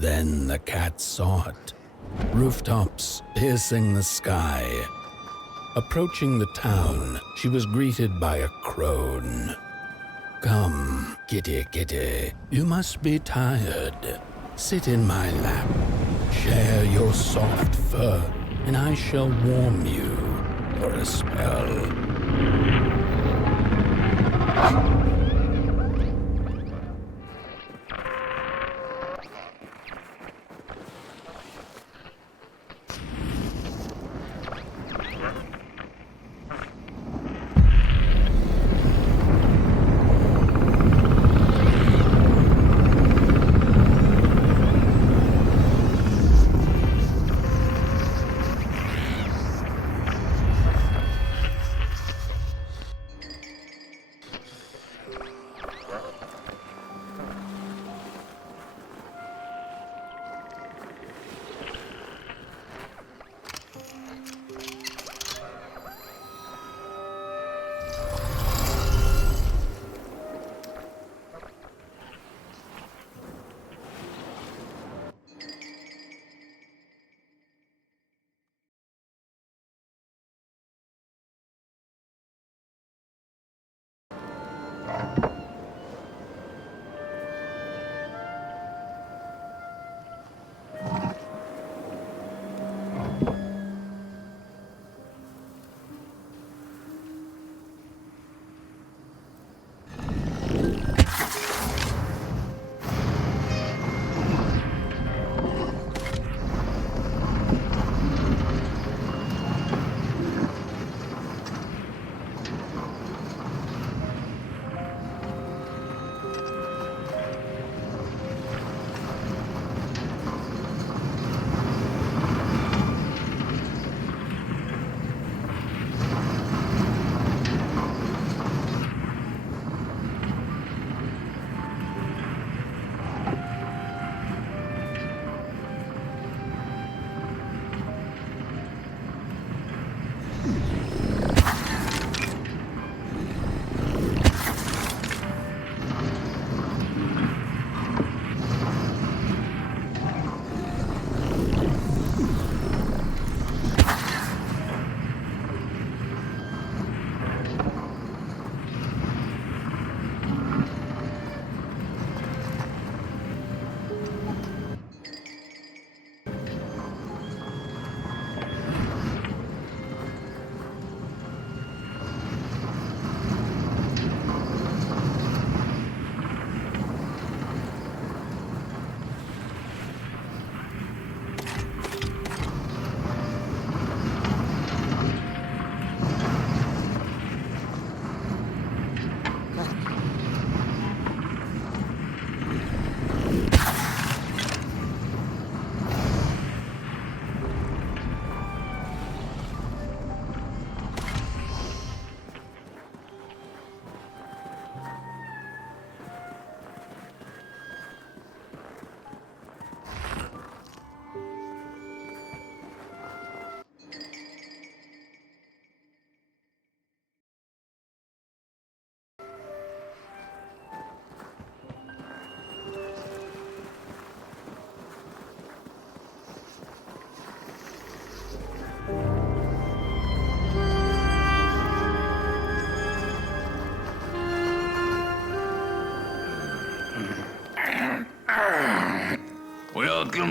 Then the cat saw it. Rooftops piercing the sky. Approaching the town, she was greeted by a crone. "Come, kitty, kitty, you must be tired. Sit in my lap, share your soft fur, and I shall warm you for a spell."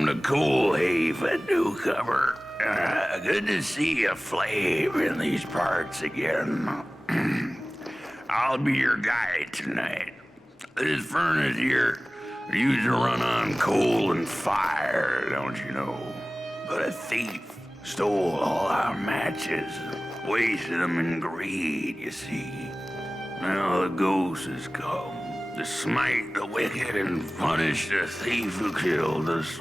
Welcome to Cool Haven, newcomer. Good to see a flame in these parts again. I'll be your guide tonight. This furnace here used to run on coal and fire, don't you know? But a thief stole all our matches, wasted them in greed, you see. Now the ghost has come to smite the wicked and punish the thief who killed us.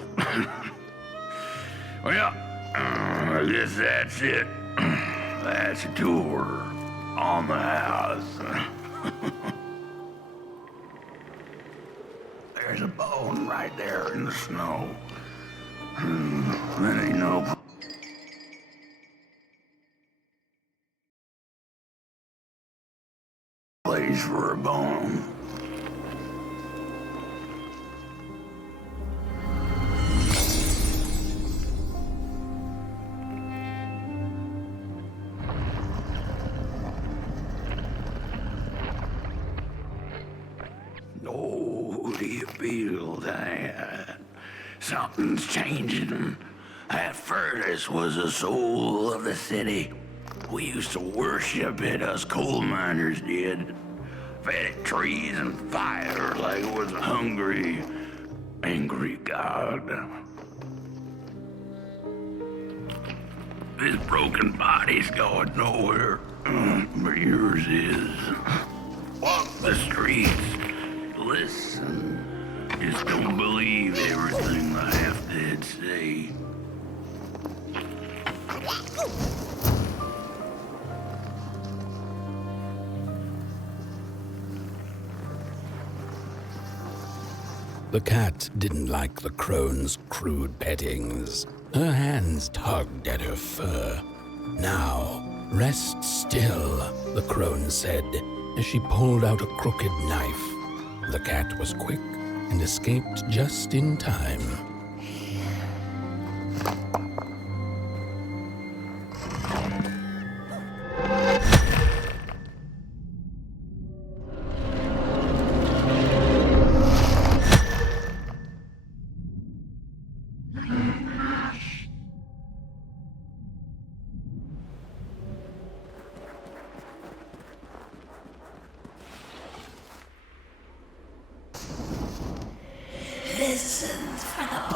Well, I guess that's it. That's a tour on the house. There's a bone right there in the snow. That ain't no place for a bone. Oh, do you feel that? Something's changing. That furnace was the soul of the city. We used to worship it, us coal miners did. Fed it trees and fire like it was a hungry, angry god. This broken body's going nowhere, but yours is. Walk the streets. Listen, just don't believe everything the half-dead say. The cat didn't like the crone's crude pettings. Her hands tugged at her fur. Now, rest still, the crone said, as she pulled out a crooked knife. The cat was quick and escaped just in time. Listen for the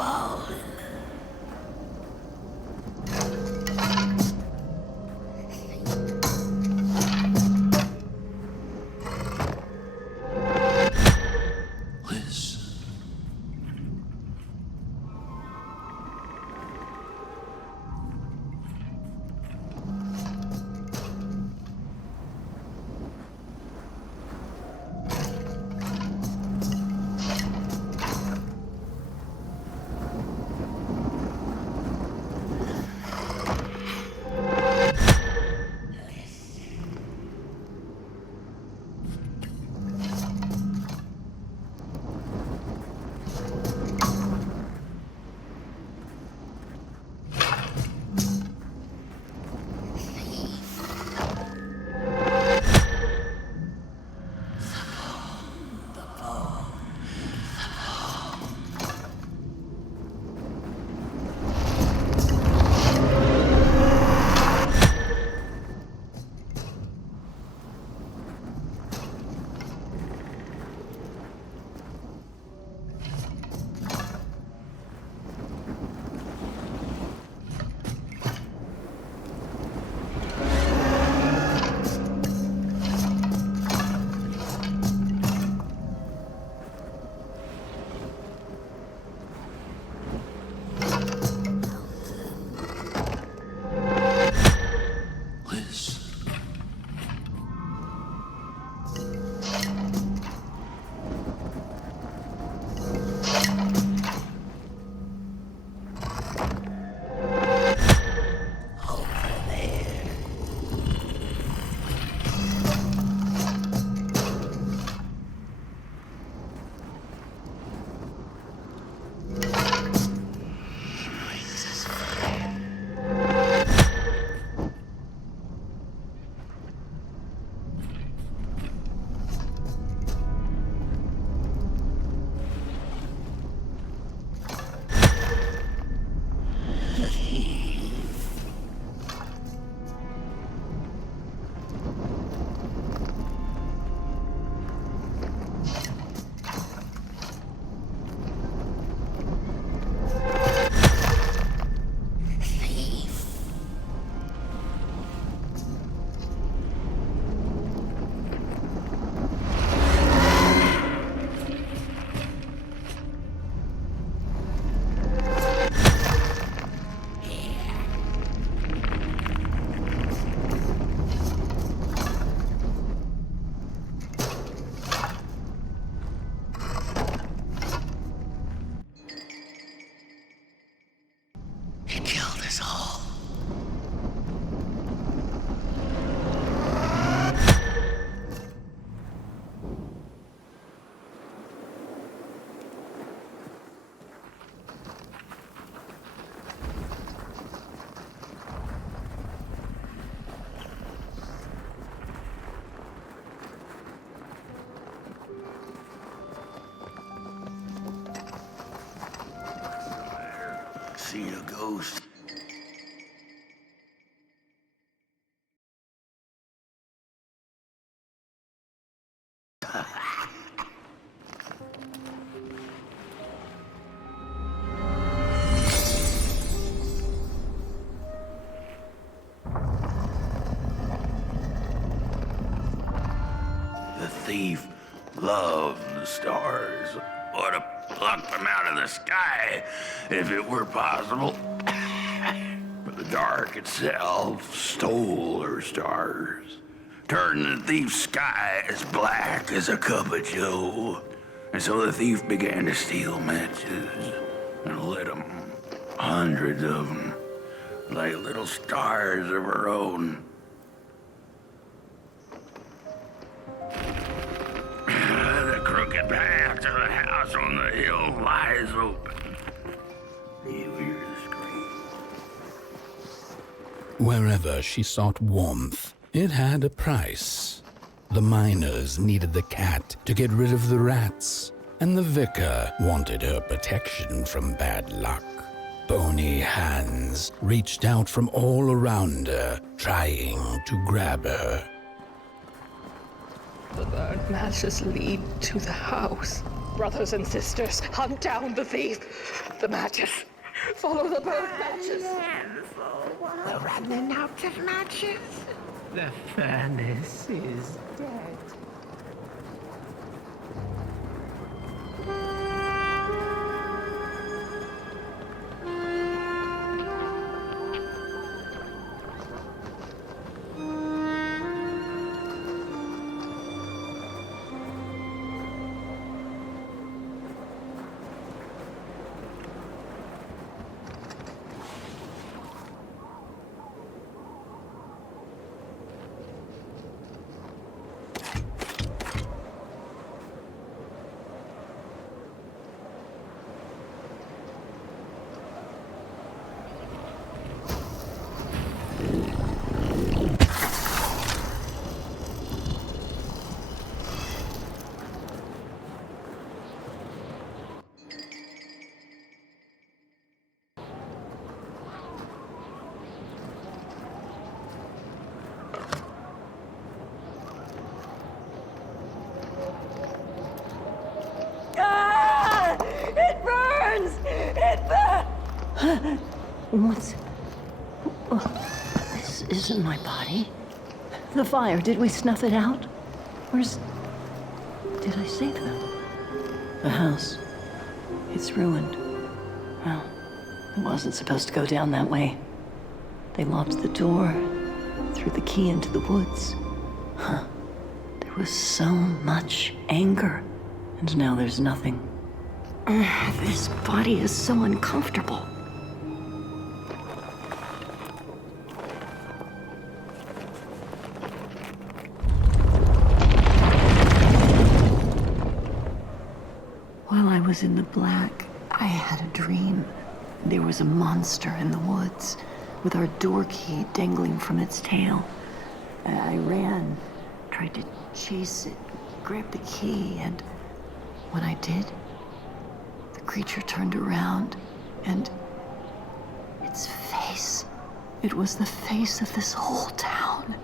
see a ghost. The thief loved the stars. Would have plucked them out of the sky if it were possible. But the dark itself stole her stars, turned the thief's sky as black as a cup of joe. And so the thief began to steal matches and lit them, hundreds of them, like little stars of her own. The crooked path to the house on the hill lies open. You hear the scream. Wherever she sought warmth, it had a price. The miners needed the cat to get rid of the rats, and the vicar wanted her protection from bad luck. Bony hands reached out from all around her, trying to grab her. The burnt matches lead to the house. Brothers and sisters, hunt down the thief. The matches. Follow the burnt matches. We're running out of matches. The furnace is dead. It burns! It burns! What's... This isn't my body. The fire, did we snuff it out? Where's... Did I save them? The house. It's ruined. Well, it wasn't supposed to go down that way. They locked the door, threw the key into the woods. Huh. There was so much anger, and now there's nothing. This body is so uncomfortable. While I was in the black, I had a dream. There was a monster in the woods, with our door key dangling from its tail. I ran, tried to chase it, grab the key, and when I did, the creature turned around, and its face, it was the face of this whole town.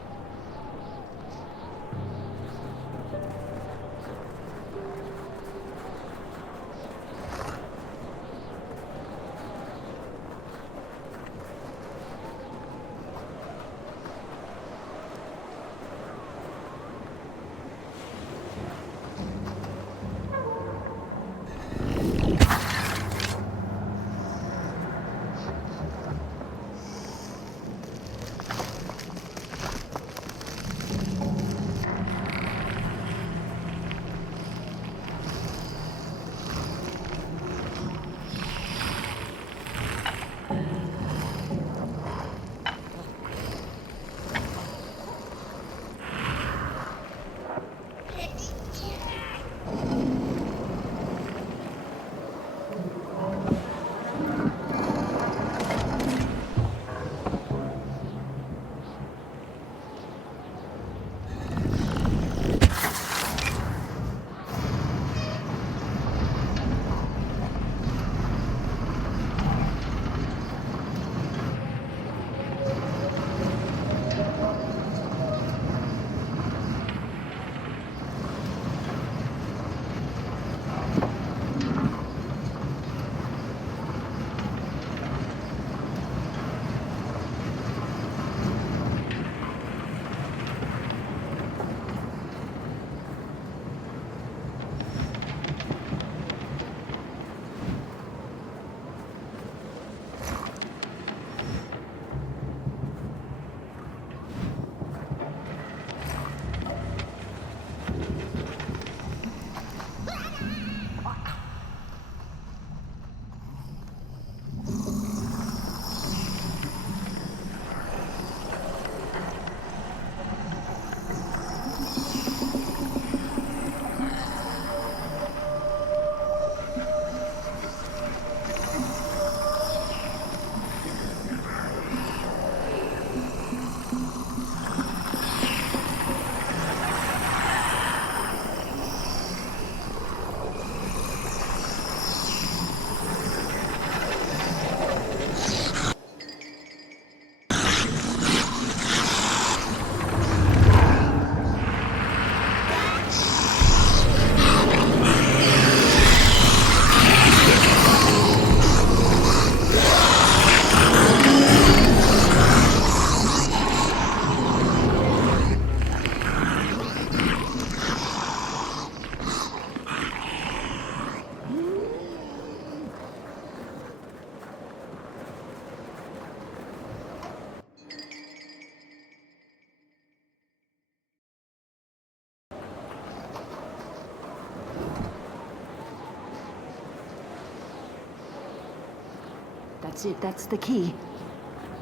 That's it. That's the key.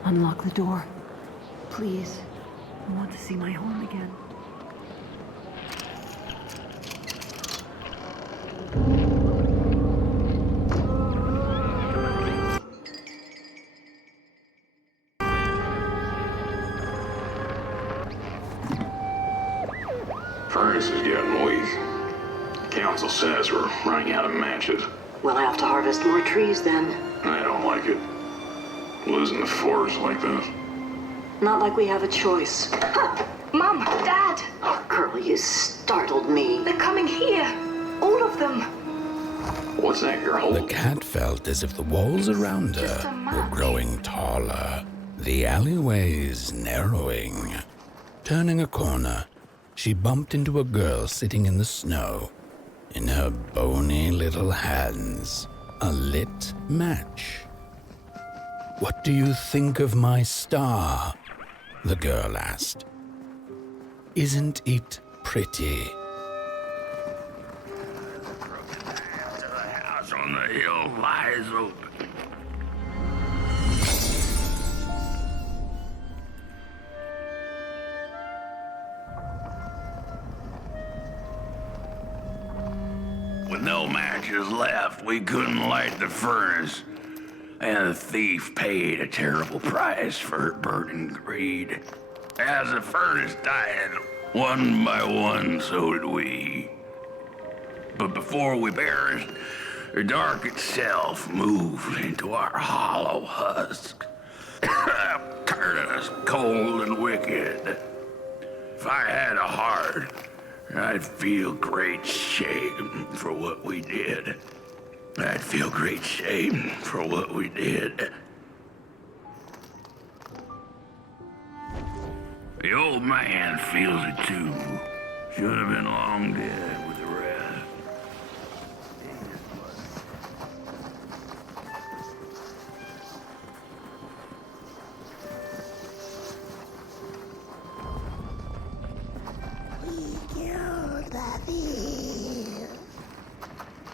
Unlock the door. Please. I want to see my home again. Furnace is getting weak. Council says we're running out of matches. We'll have to harvest more trees then. I don't like it. Losing the forest like this. Not like we have a choice. Mom, Dad, Oh, girl, you startled me. they're coming here. All of them. What's that you're The holding? cat felt as if the walls around her were growing taller, the alleyways narrowing. Turning a corner, she bumped into a girl sitting in the snow. In her bony little hands, a lit match. "What do you think of my star?" the girl asked. "Isn't it pretty?" The house on the hill lies open. With no matches left, we couldn't light the furnace. And the thief paid a terrible price for her burning greed. As the furnace died, one by one, so did we. But before we perished, the dark itself moved into our hollow husk, turning us cold and wicked. If I had a heart, I'd feel great shame for what we did. I'd feel great shame for what we did. The old man feels it too. Should have been long dead with the rest.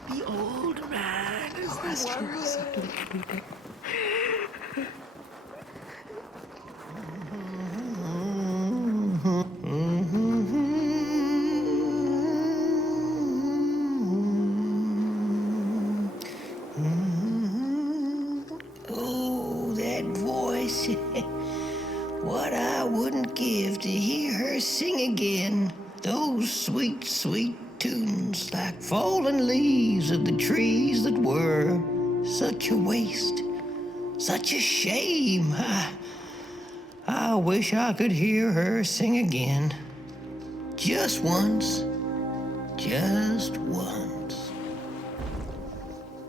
The old man is the one. Oh, that voice. What I wouldn't give to hear her sing again. Those sweet, sweet tunes like fallen leaves of the trees that were. Such a waste. Such a shame. I wish I could hear her sing again. Just once. Just once.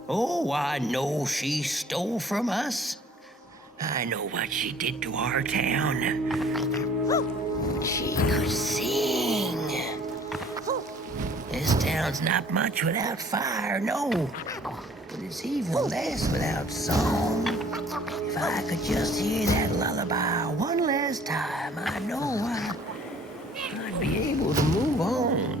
Oh, I know she stole from us. I know what she did to our town. She could sing. This town's not much without fire, no. But it's even less without song. If I could just hear that lullaby one last time, I know I'd be able to move on.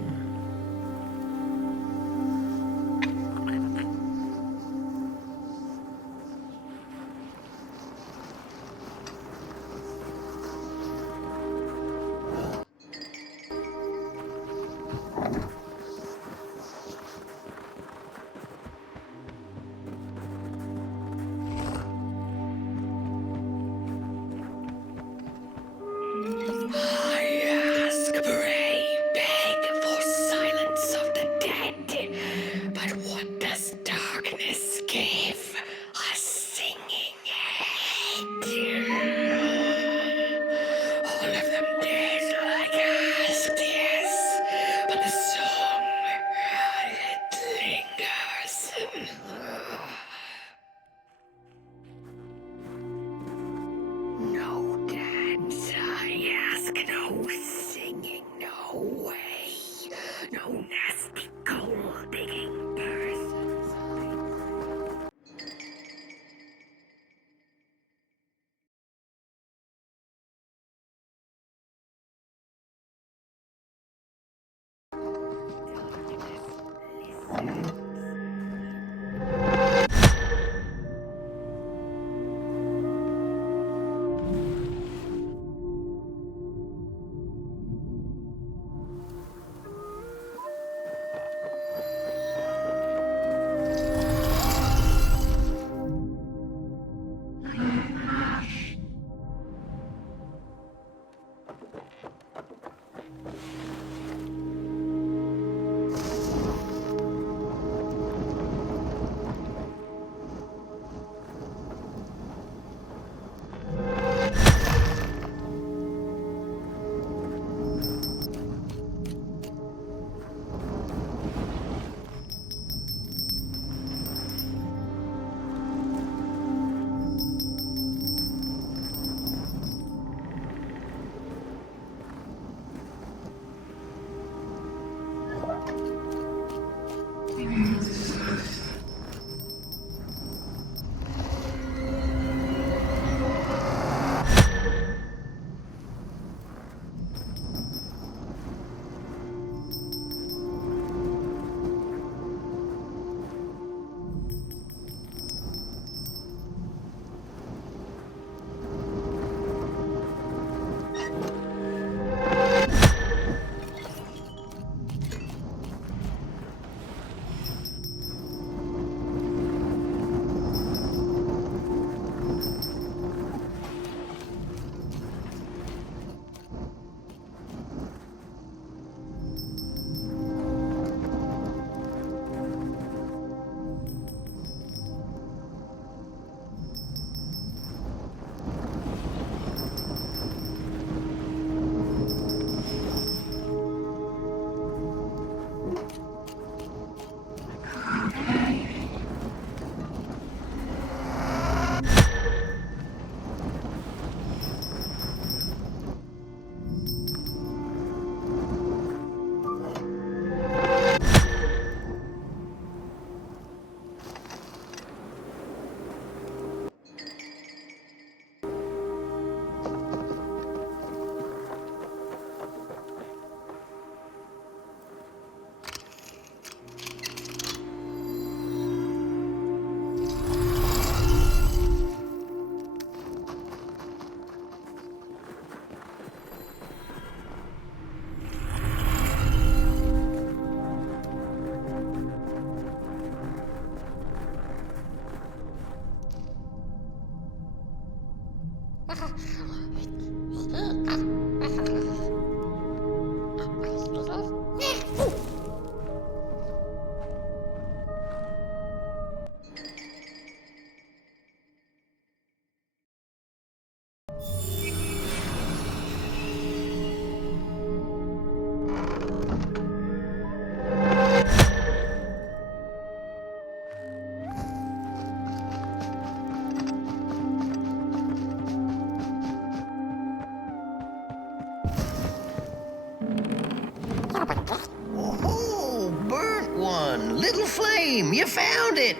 flame! You found it!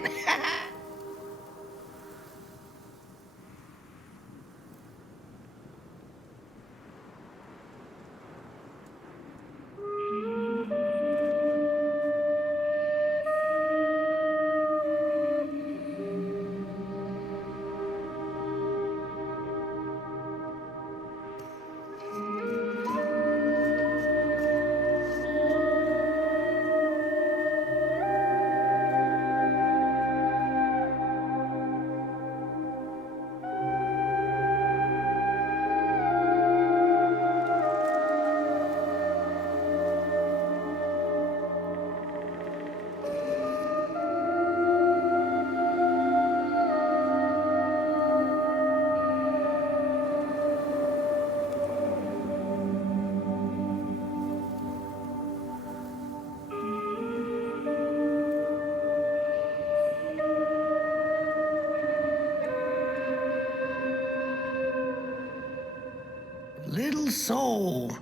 Little soul,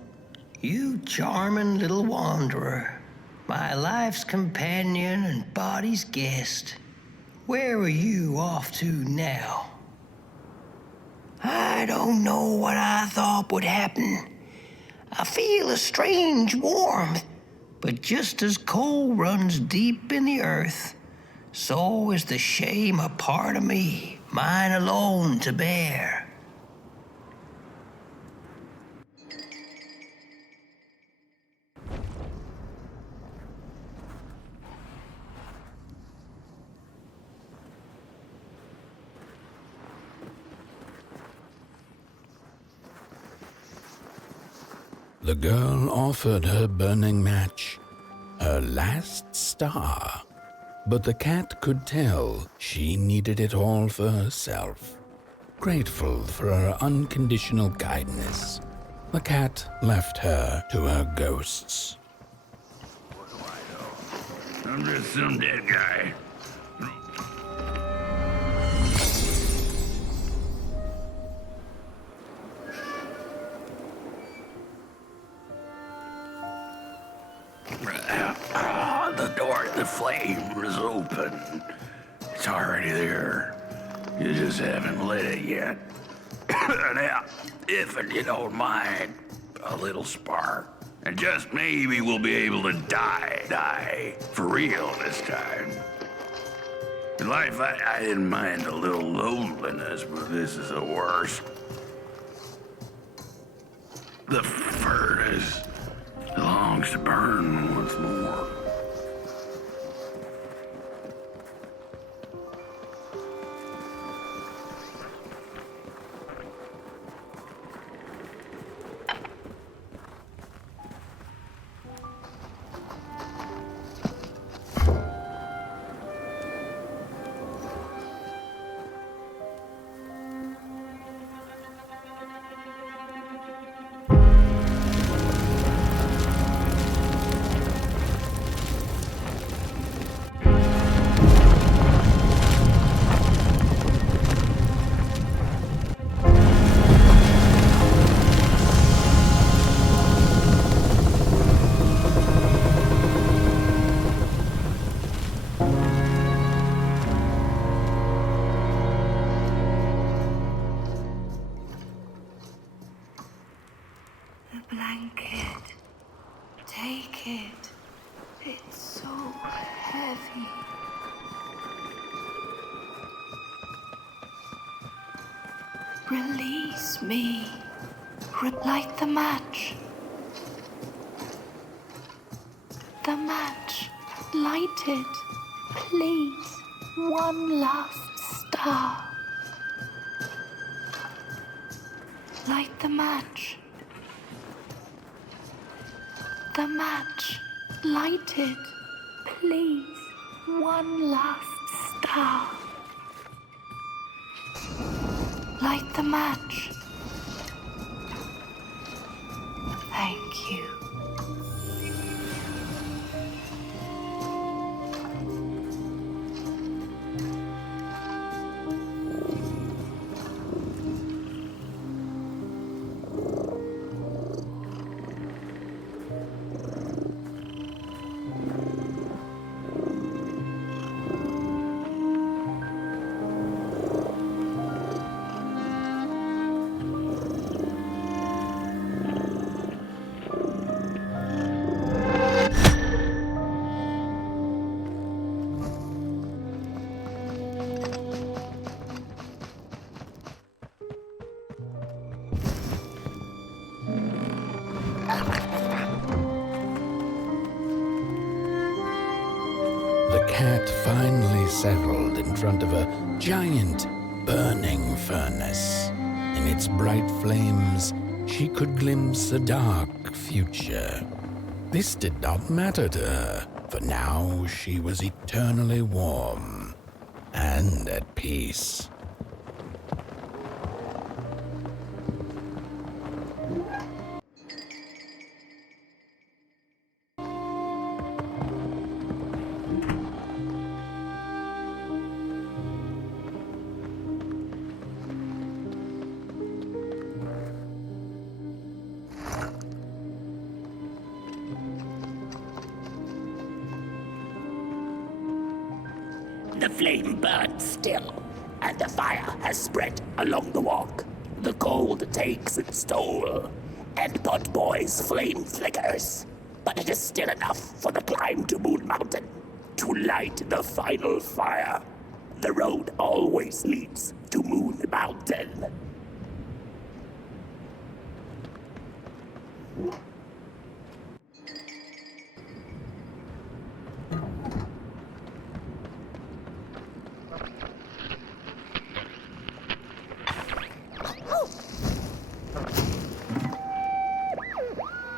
you charming little wanderer, my life's companion and body's guest. Where are you off to now? I don't know what I thought would happen. I feel a strange warmth, but just as coal runs deep in the earth, so is the shame a part of me, mine alone to bear. The girl offered her burning match, her last star, but the cat could tell she needed it all for herself. Grateful for her unconditional kindness, the cat left her to her ghosts. What do I know? I'm just some dead guy. The door to the flame is open. It's already there. You just haven't lit it yet. Now, if you don't mind, a little spark. And just maybe we'll be able to die for real this time. In life, I didn't mind a little loneliness, but this is the worst. The furnace longs to burn once more. Blanket. Take it. It's so heavy. Release me. Light the match. The match. Light it. Please. One last star. Light the match. The match. Light it. Please. One last star. Light the match. Thank you. cat finally settled in front of a giant burning furnace. In its bright flames, she could glimpse a dark future. This did not matter to her, for now she was eternally warm and at peace. The flame burns still, and the fire has spread along the walk. The cold takes its toll, and Potboy's flame flickers. But it is still enough for the climb to Moon Mountain, to light the final fire. The road always leads to Moon Mountain.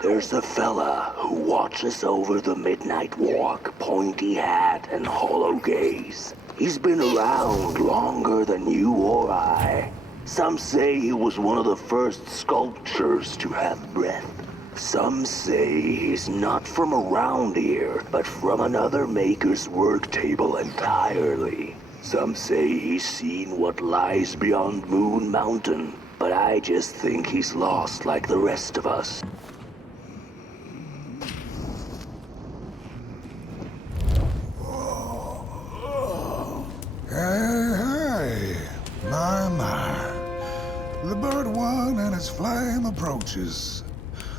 There's a fella who watches over the midnight walk, pointy hat and hollow gaze. He's been around longer than you or I. Some say he was one of the first sculptures to have breath. Some say he's not from around here, but from another maker's work table entirely. Some say he's seen what lies beyond Moon Mountain, but I just think he's lost like the rest of us. Hey, my. The bird one and its flame approaches.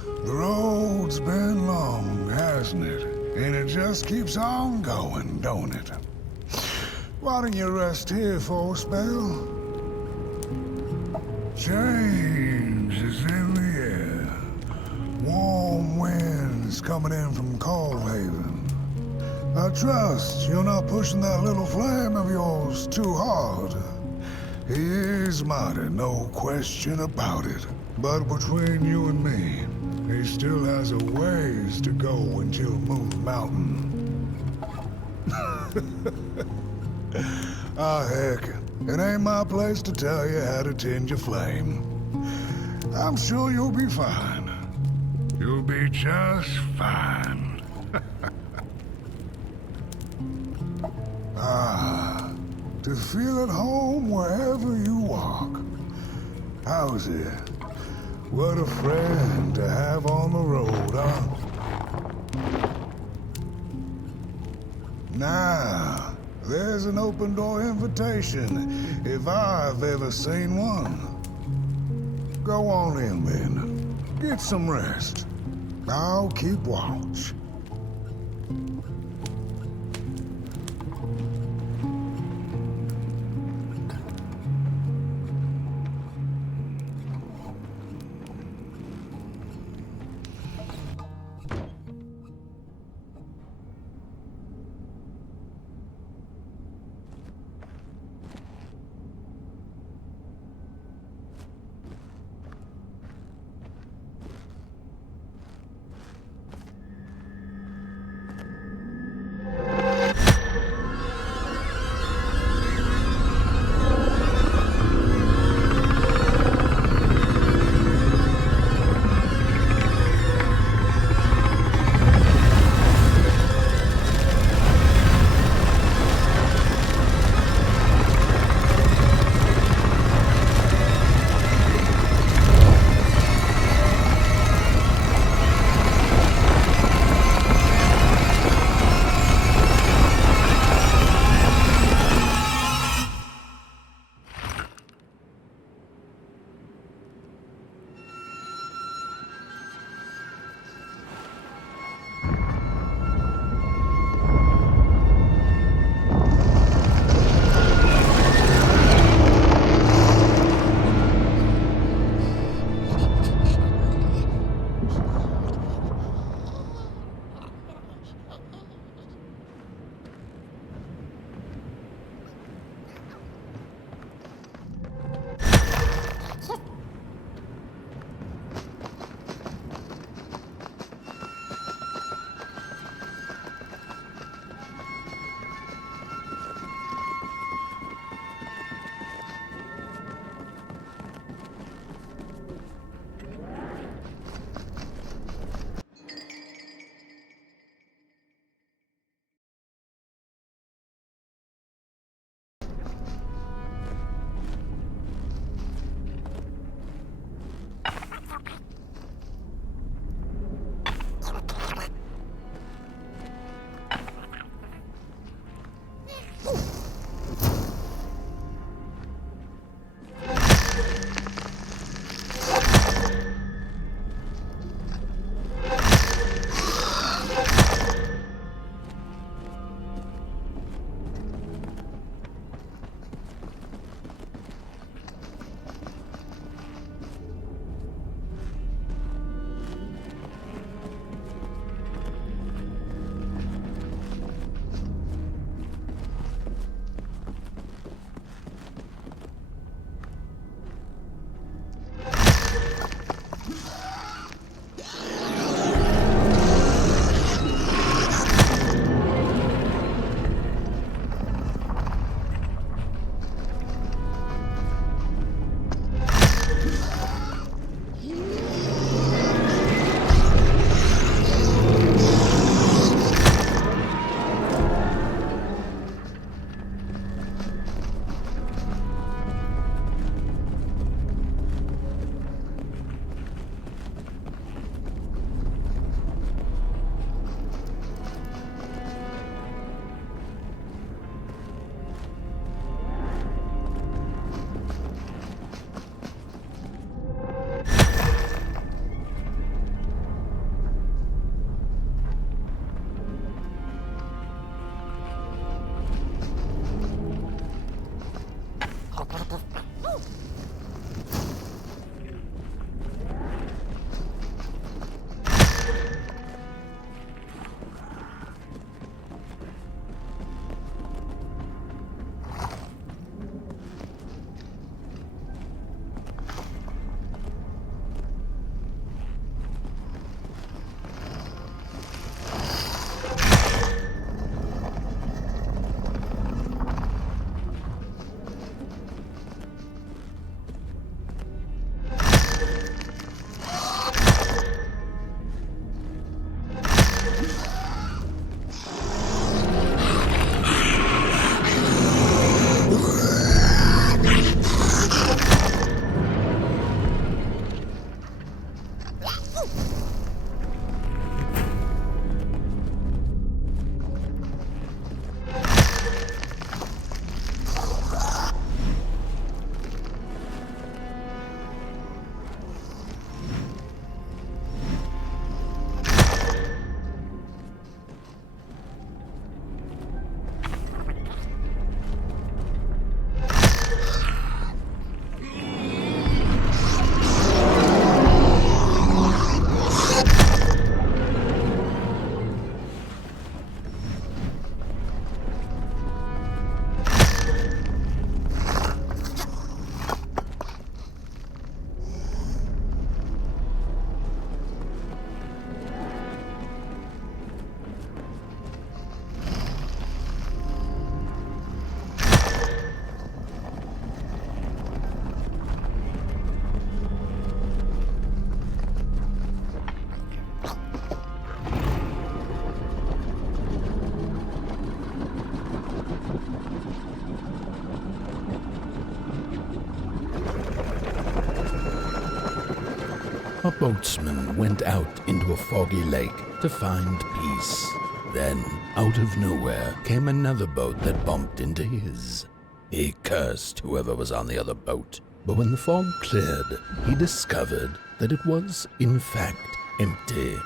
The road's been long, hasn't it? And it just keeps on going, don't it? Why don't you rest here for a spell? Change is in the air. Warm winds coming in from Coldhaven. I trust you're not pushing that little flame of yours too hard. He is mighty, no question about it. But between you and me, he still has a ways to go until Moon Mountain. Ah, heck, it ain't my place to tell you how to tend your flame. I'm sure you'll be fine. You'll be just fine. Ah, to feel at home wherever you walk. How's it? What a friend to have on the road, huh? Now, there's an open door invitation, if I've ever seen one. Go on in, then. Get some rest. I'll keep watch. boatsman went out into a foggy lake to find peace. Then, out of nowhere, came another boat that bumped into his. He cursed whoever was on the other boat, but when the fog cleared, he discovered that it was, in fact, empty.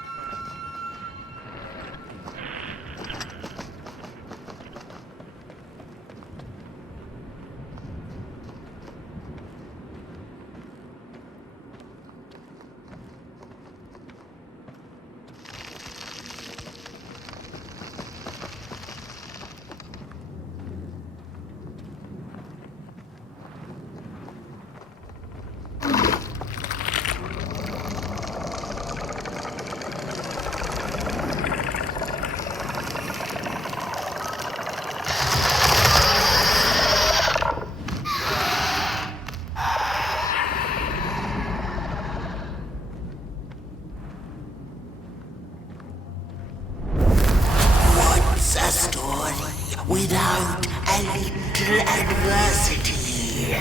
Without a little adversity.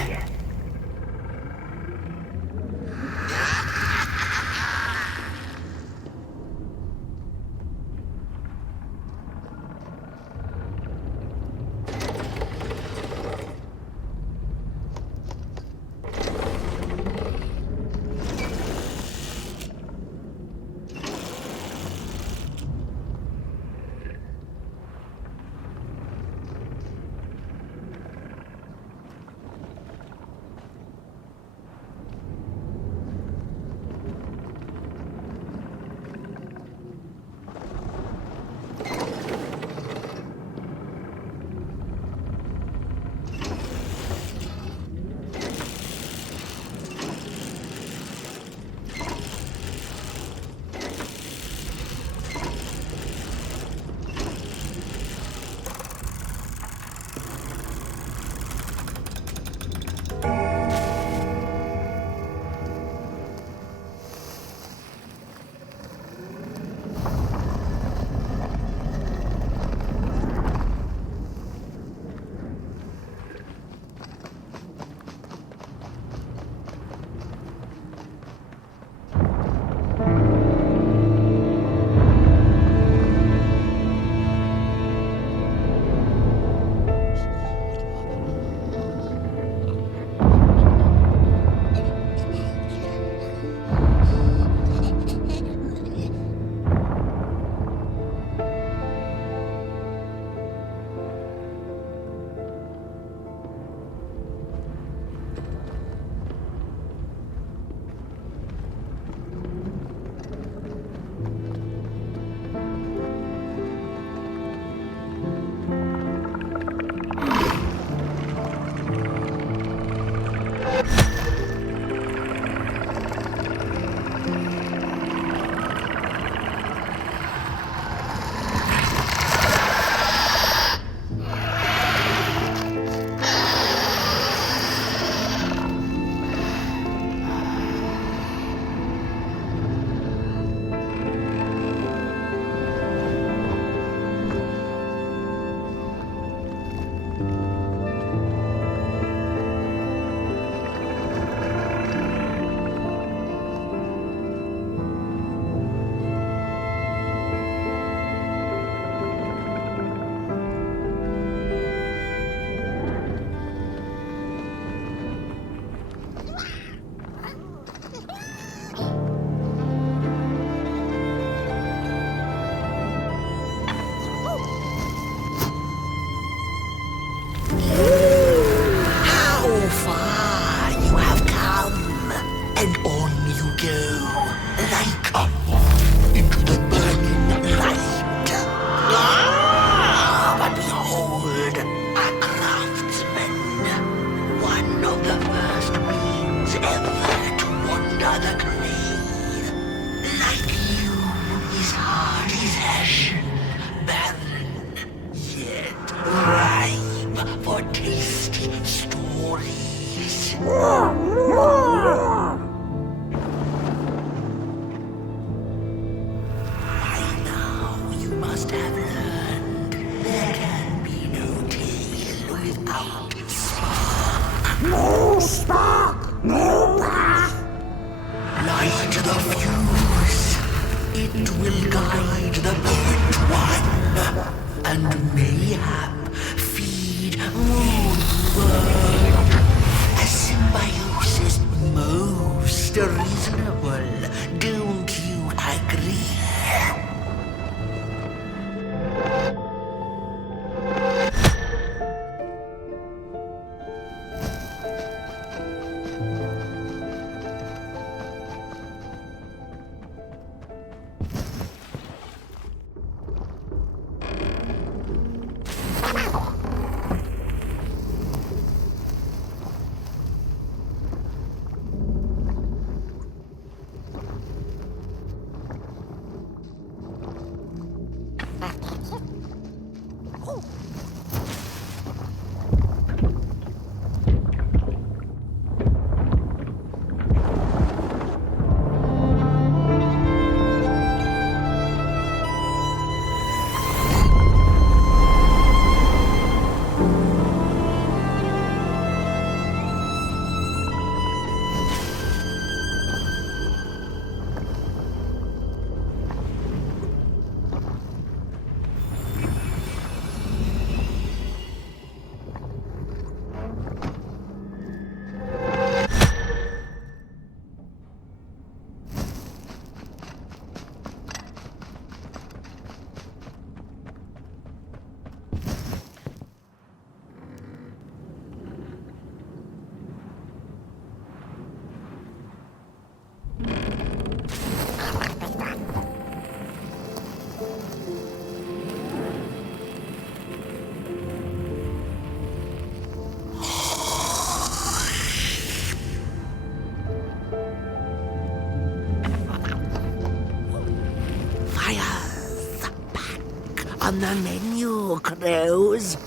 on the menu, crows.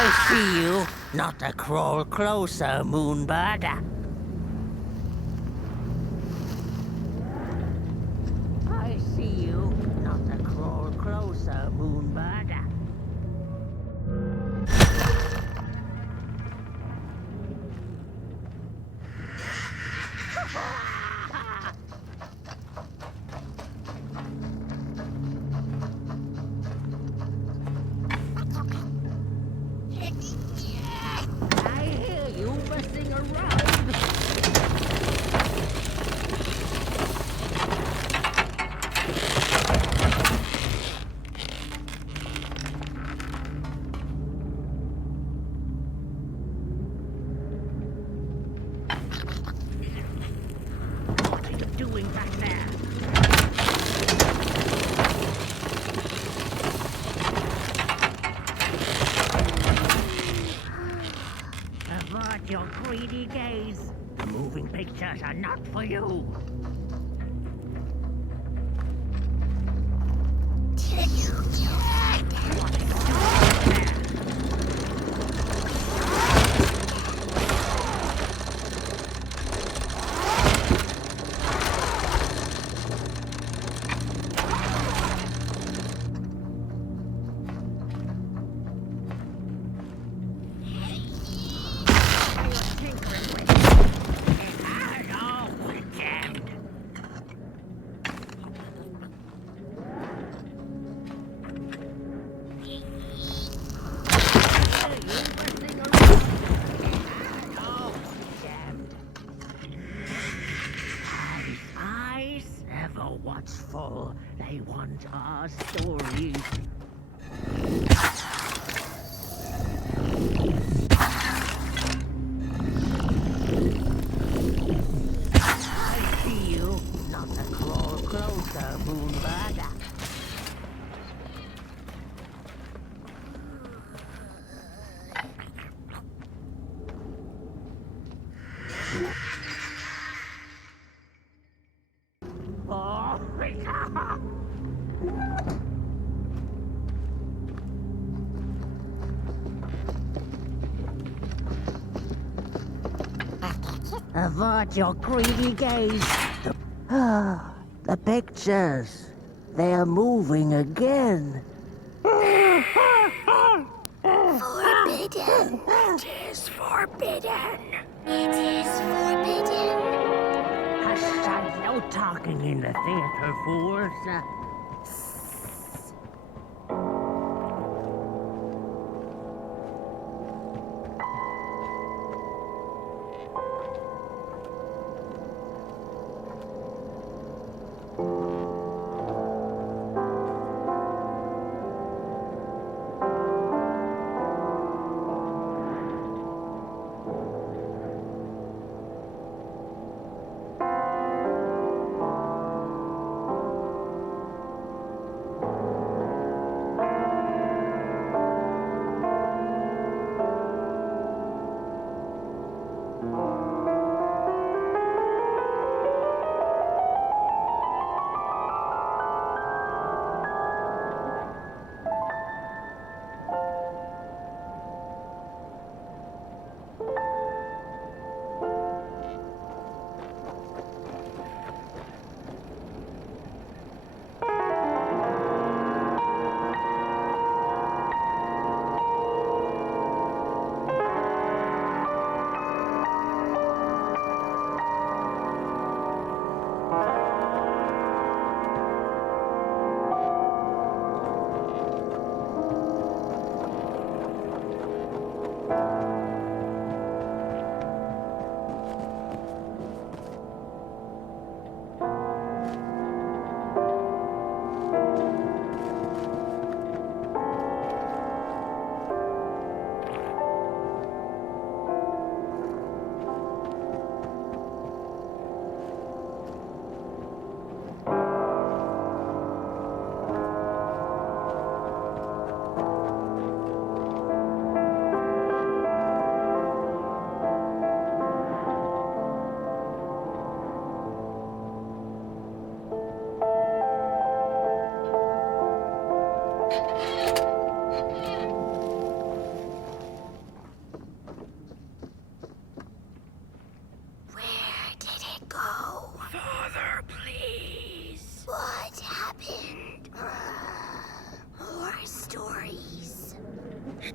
I see you. Not to crawl closer, Moonbird. I see you. Not to crawl closer, Moonbird. I hear you messing around. What are you doing back there? Avert your greedy gaze. The moving pictures are not for you. Watchful, they want our stories. I see you, not to crawl closer, Moonbird. Avert your greedy gaze. The pictures. They're moving again. Forbidden. It is forbidden. It is forbidden. Hush, no talking in the theater, fools.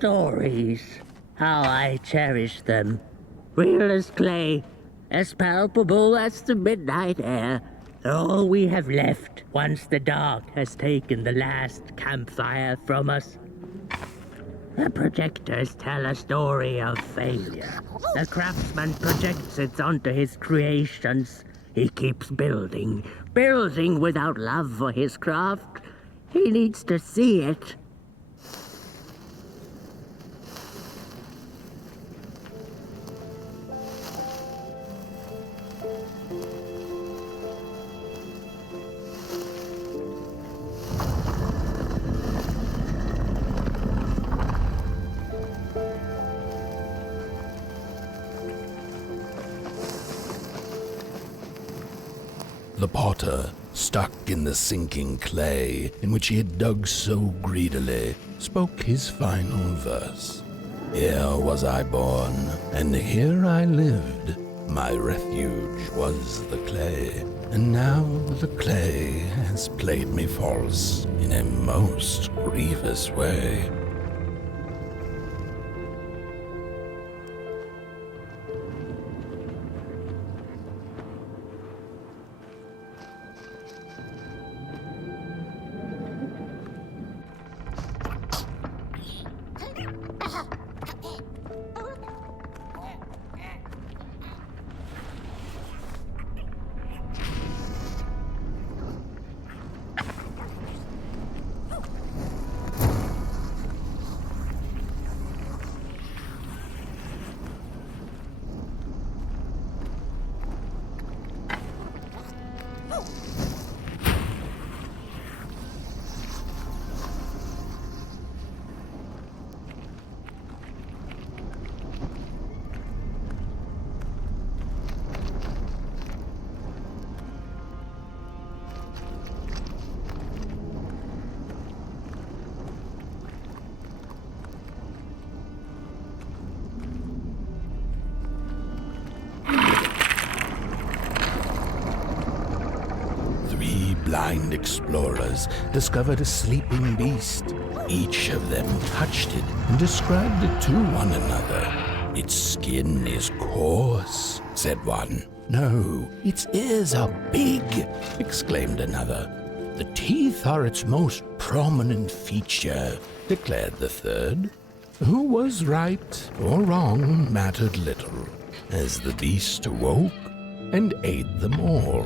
stories. How I cherish them. Real as clay, as palpable as the midnight air. They're all we have left once the dark has taken the last campfire from us. The projectors tell a story of failure. The craftsman projects it onto his creations. He keeps building without love for his craft. He needs to see it. The potter, stuck in the sinking clay in which he had dug so greedily, spoke his final verse. Here was I born, and here I lived. My refuge was the clay, and now the clay has played me false in a most grievous way. Blind explorers discovered a sleeping beast. Each of them touched it and described it to one another. Its skin is coarse, said one. No, its ears are big, exclaimed another. The teeth are its most prominent feature, declared the third. Who was right or wrong mattered little, as the beast awoke and ate them all.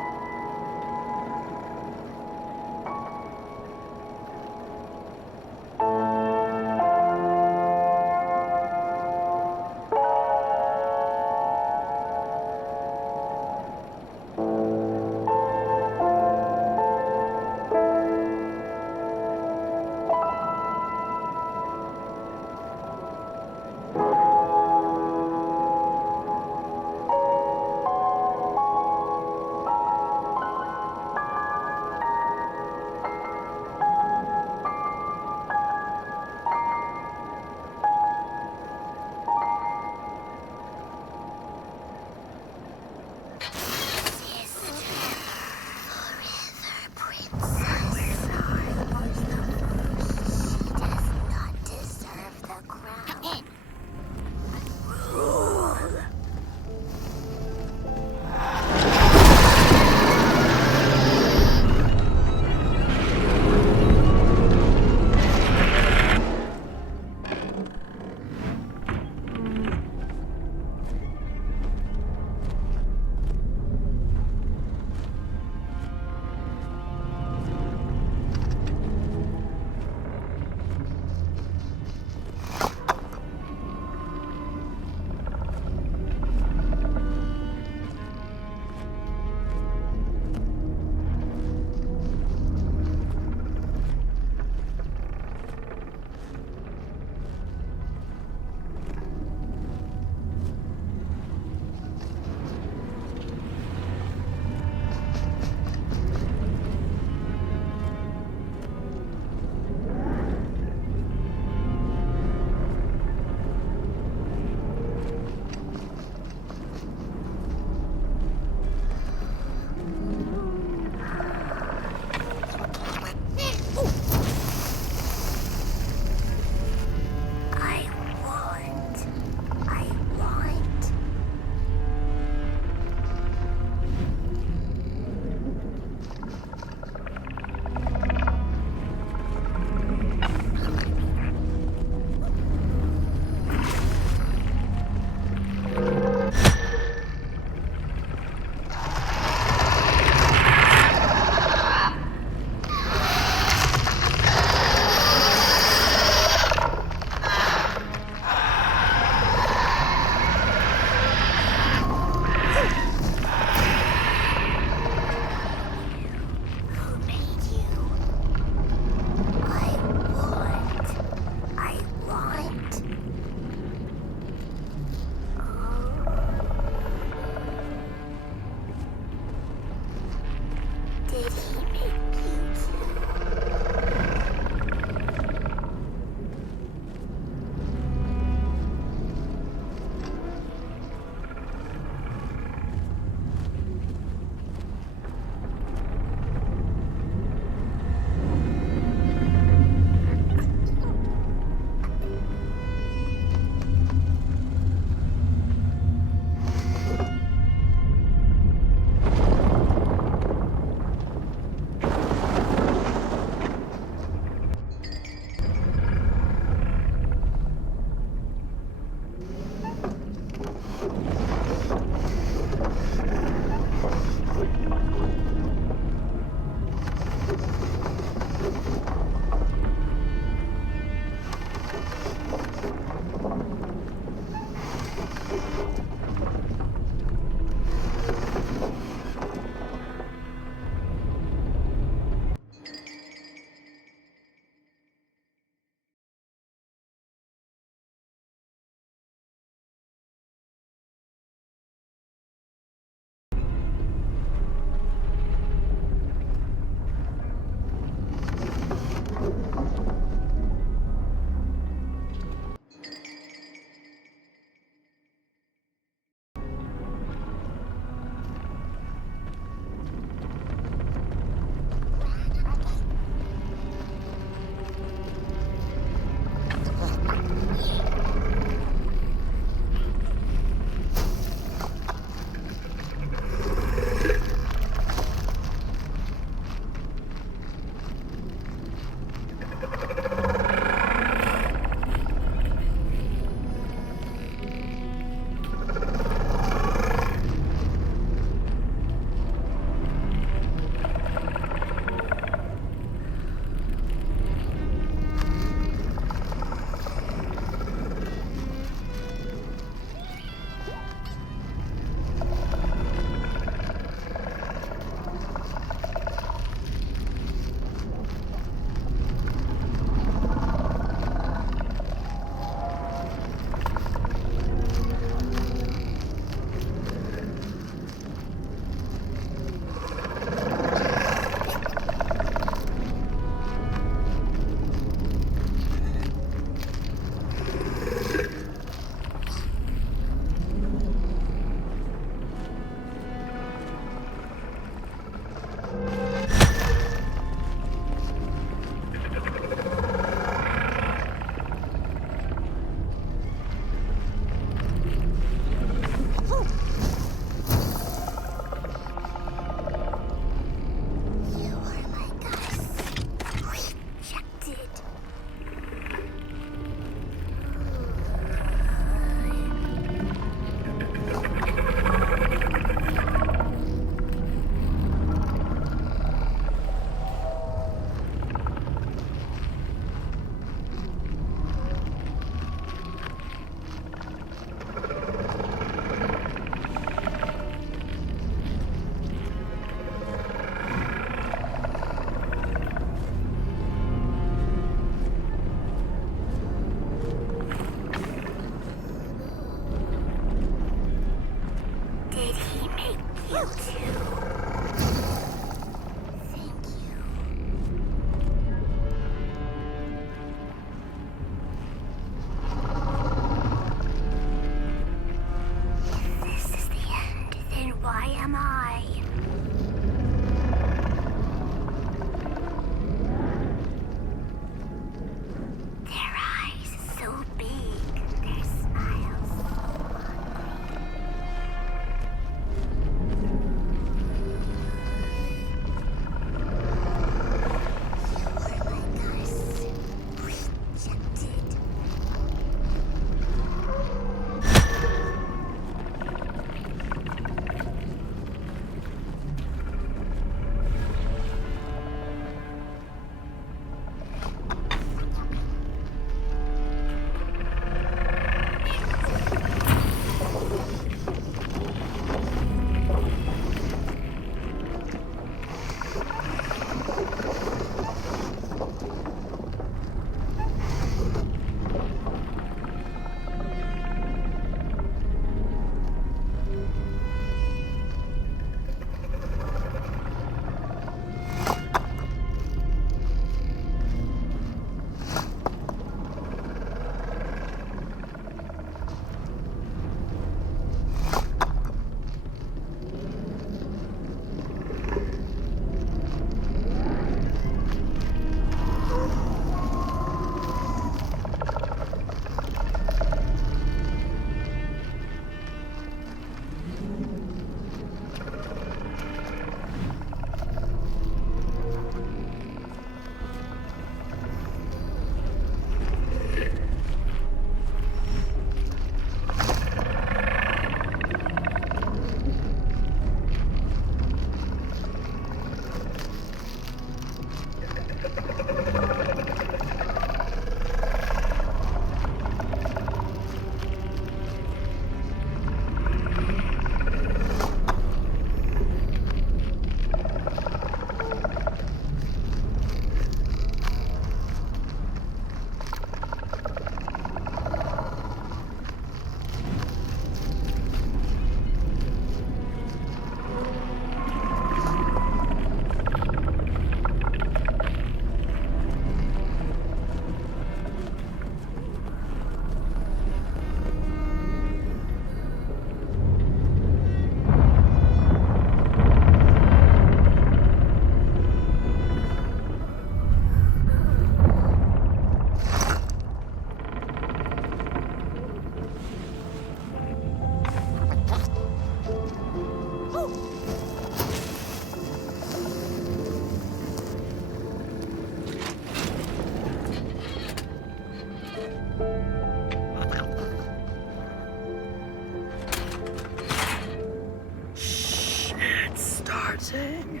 saying?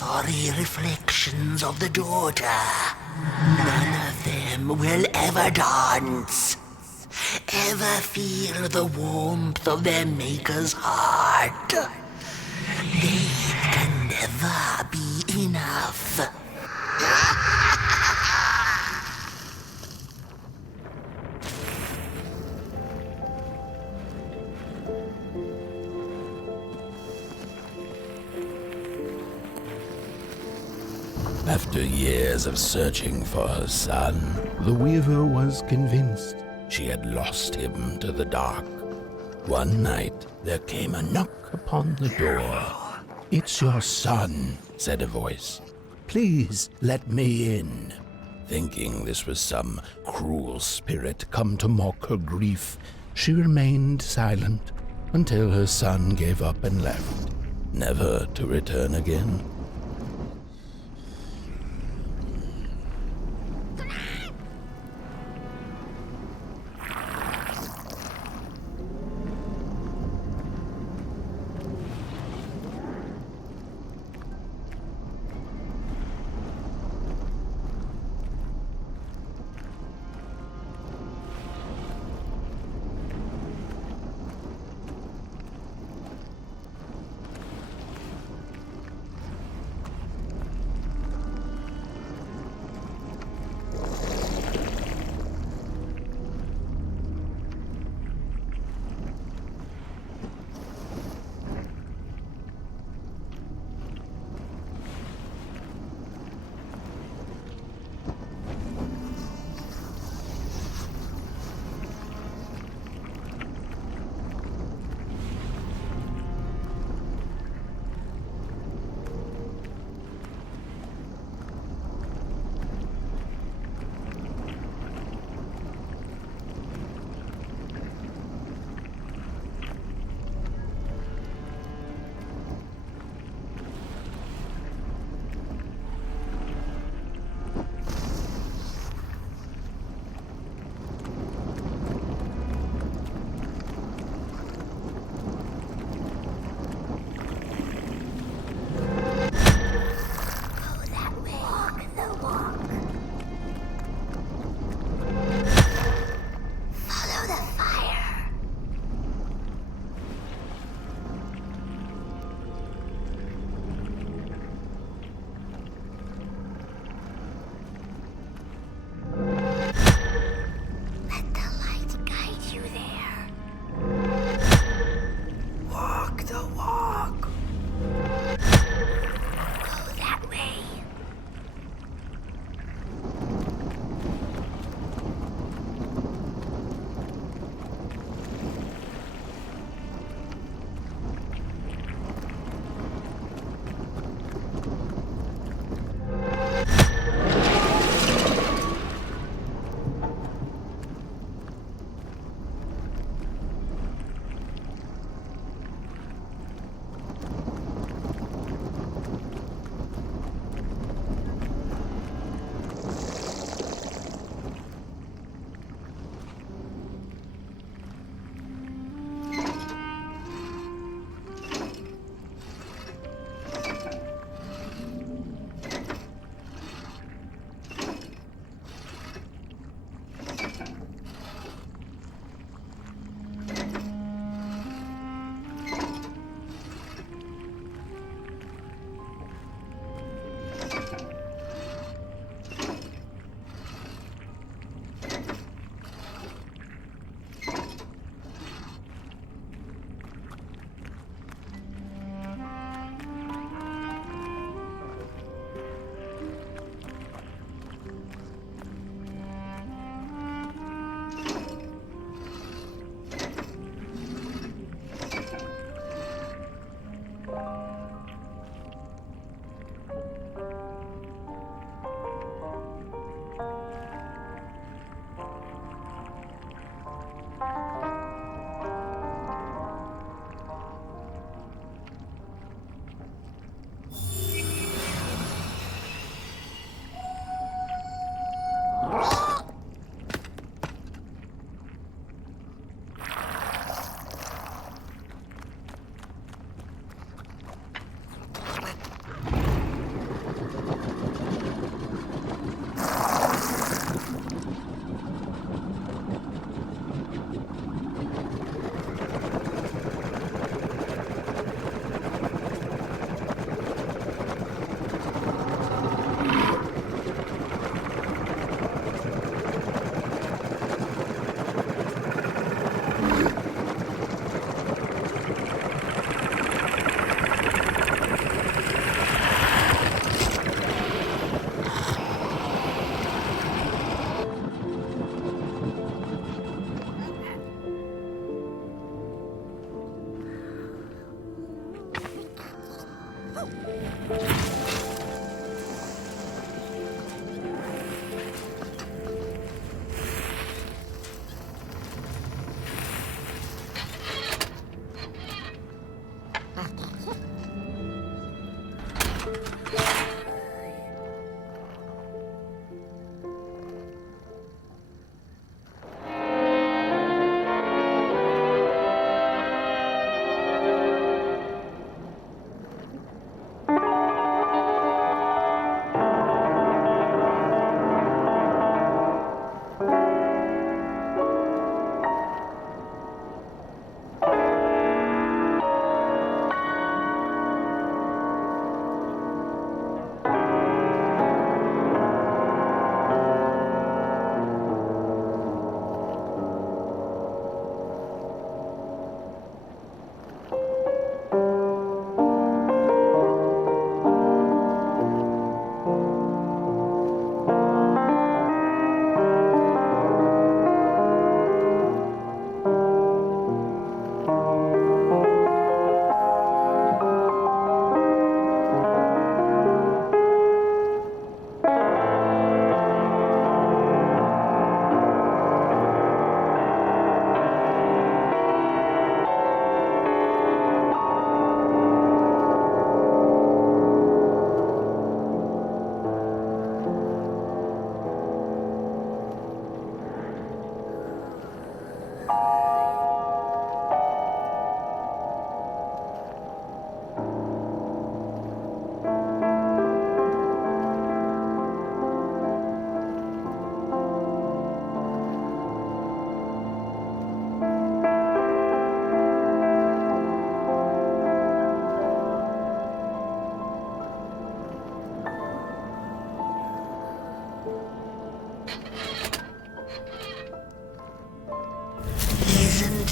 Sorry reflections of the daughter. None of them will ever dance. Ever feel the warmth of their maker's heart. They can never be enough. After years of searching for her son, the weaver was convinced she had lost him to the dark. One night, there came a knock upon the door. "It's your son," said a voice. "Please let me in." Thinking this was some cruel spirit come to mock her grief, she remained silent until her son gave up and left, never to return again.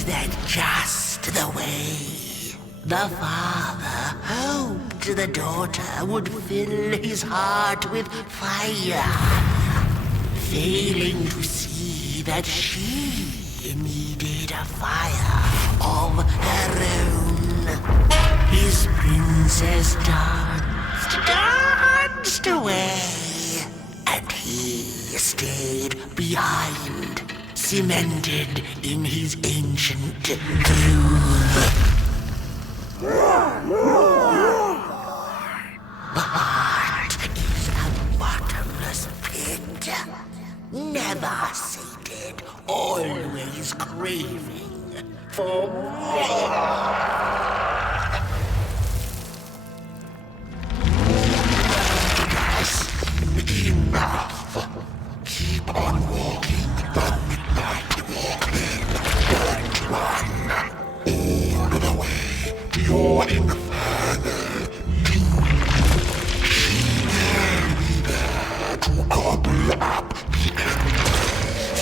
that just the way? The father hoped the daughter would fill his heart with fire, failing to see that she needed a fire of her own. His princess danced away, and he stayed behind, cemented in his ancient truth. The heart is a bottomless pit, never sated, always craving for more. Enough. Keep on walking the midnight walking. Don't run all the way to your infernal doom. She will be there to gobble up the embers.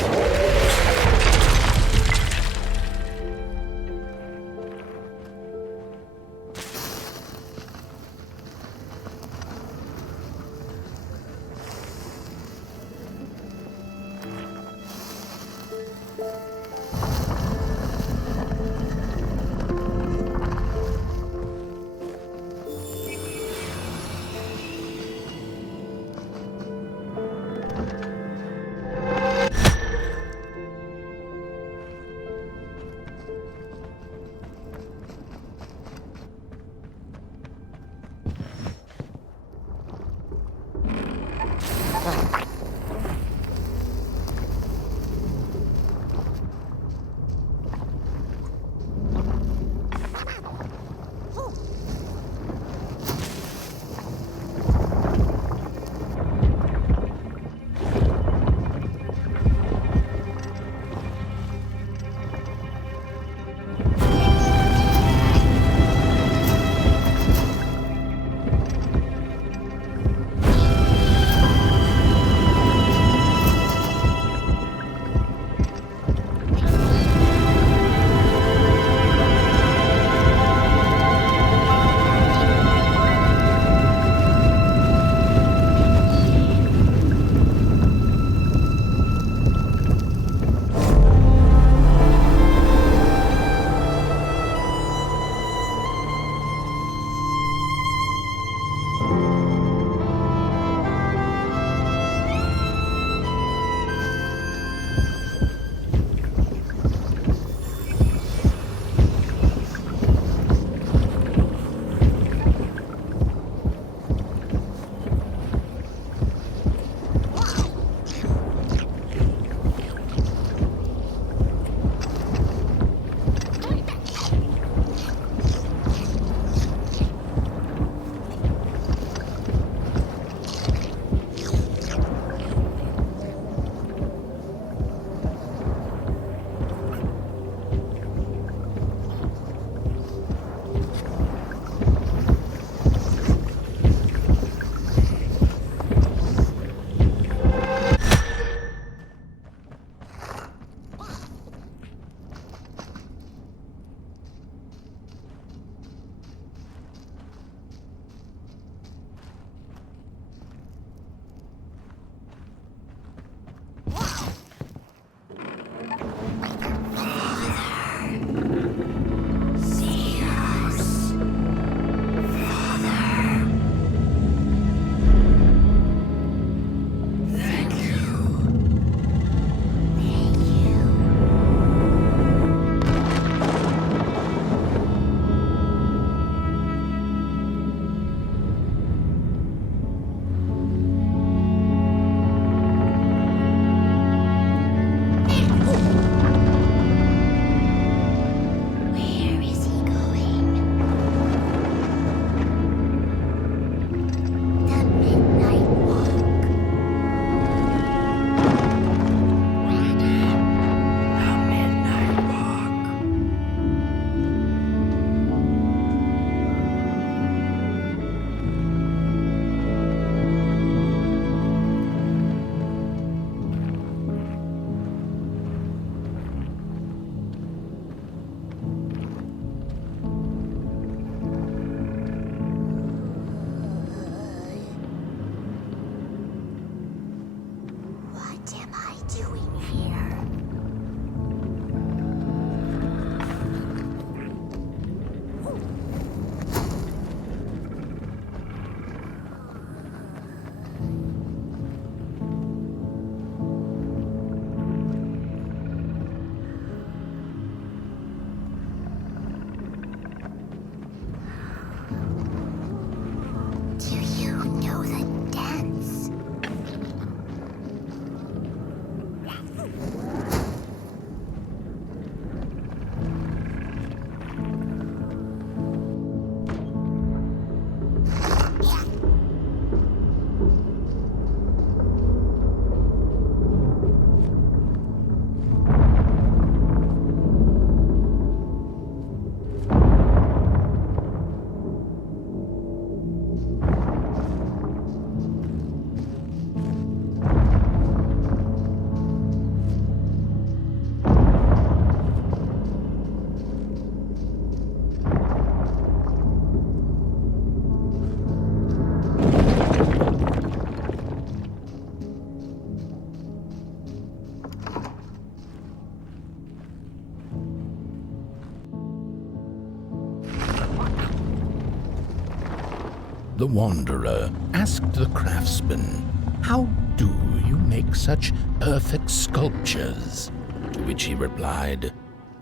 The wanderer asked the craftsman, "How do you make such perfect sculptures?" To which he replied,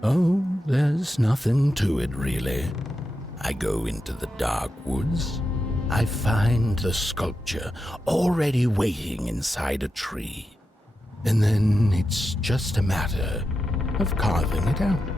"Oh, there's nothing to it really. I go into the dark woods. I find the sculpture already waiting inside a tree. And then it's just a matter of carving it out."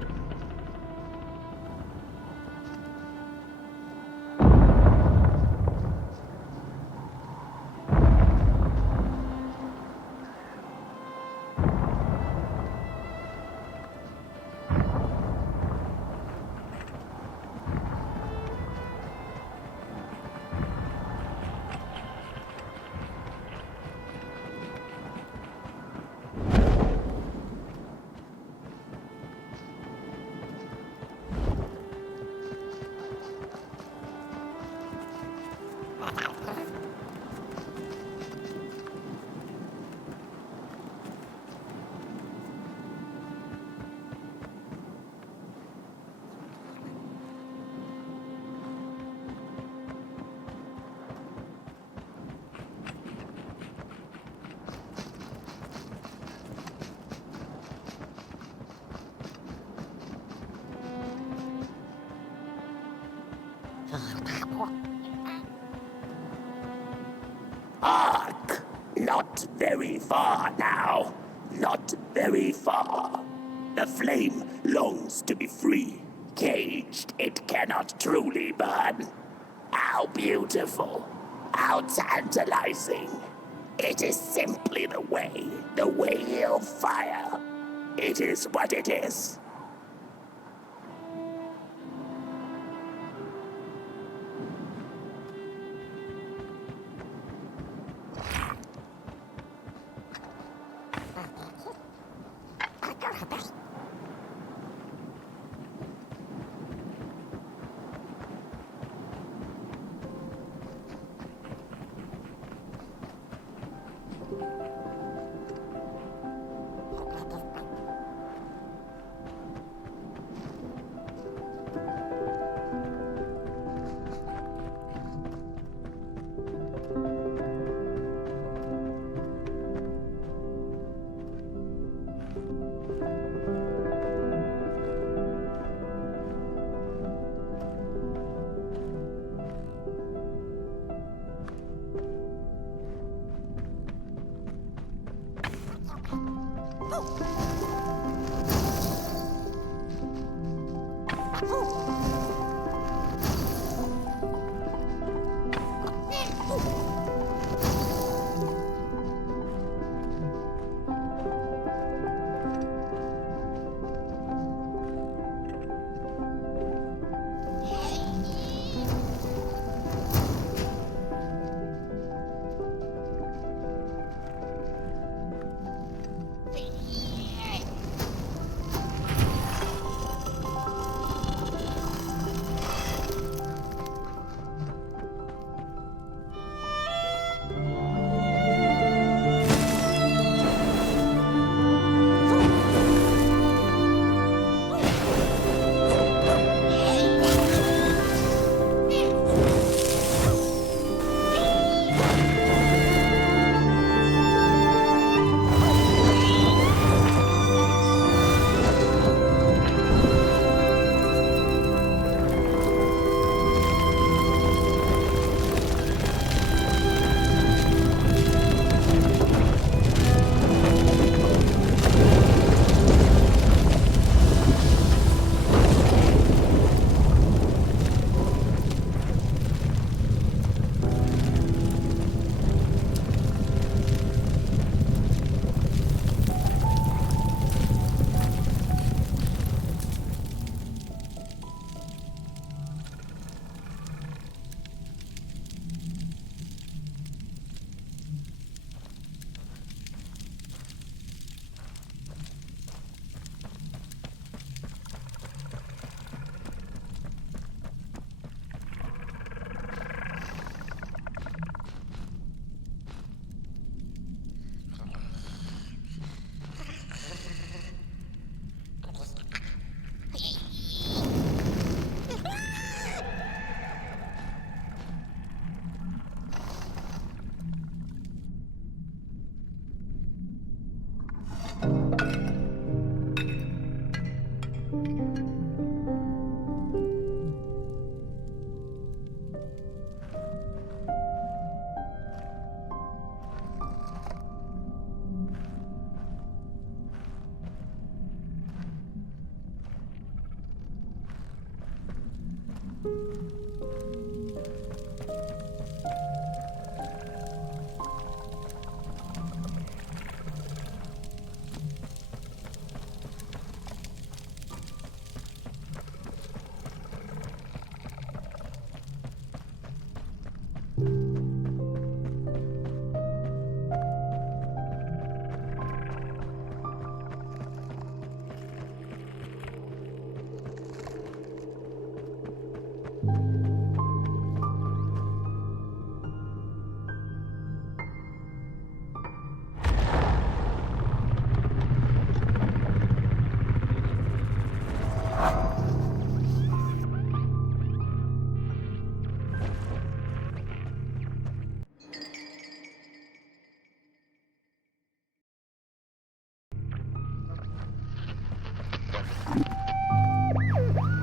Hark! Not very far now. Not very far. The flame longs to be free. Caged, it cannot truly burn. How beautiful. How tantalizing. It is simply the way of fire. It is what it is.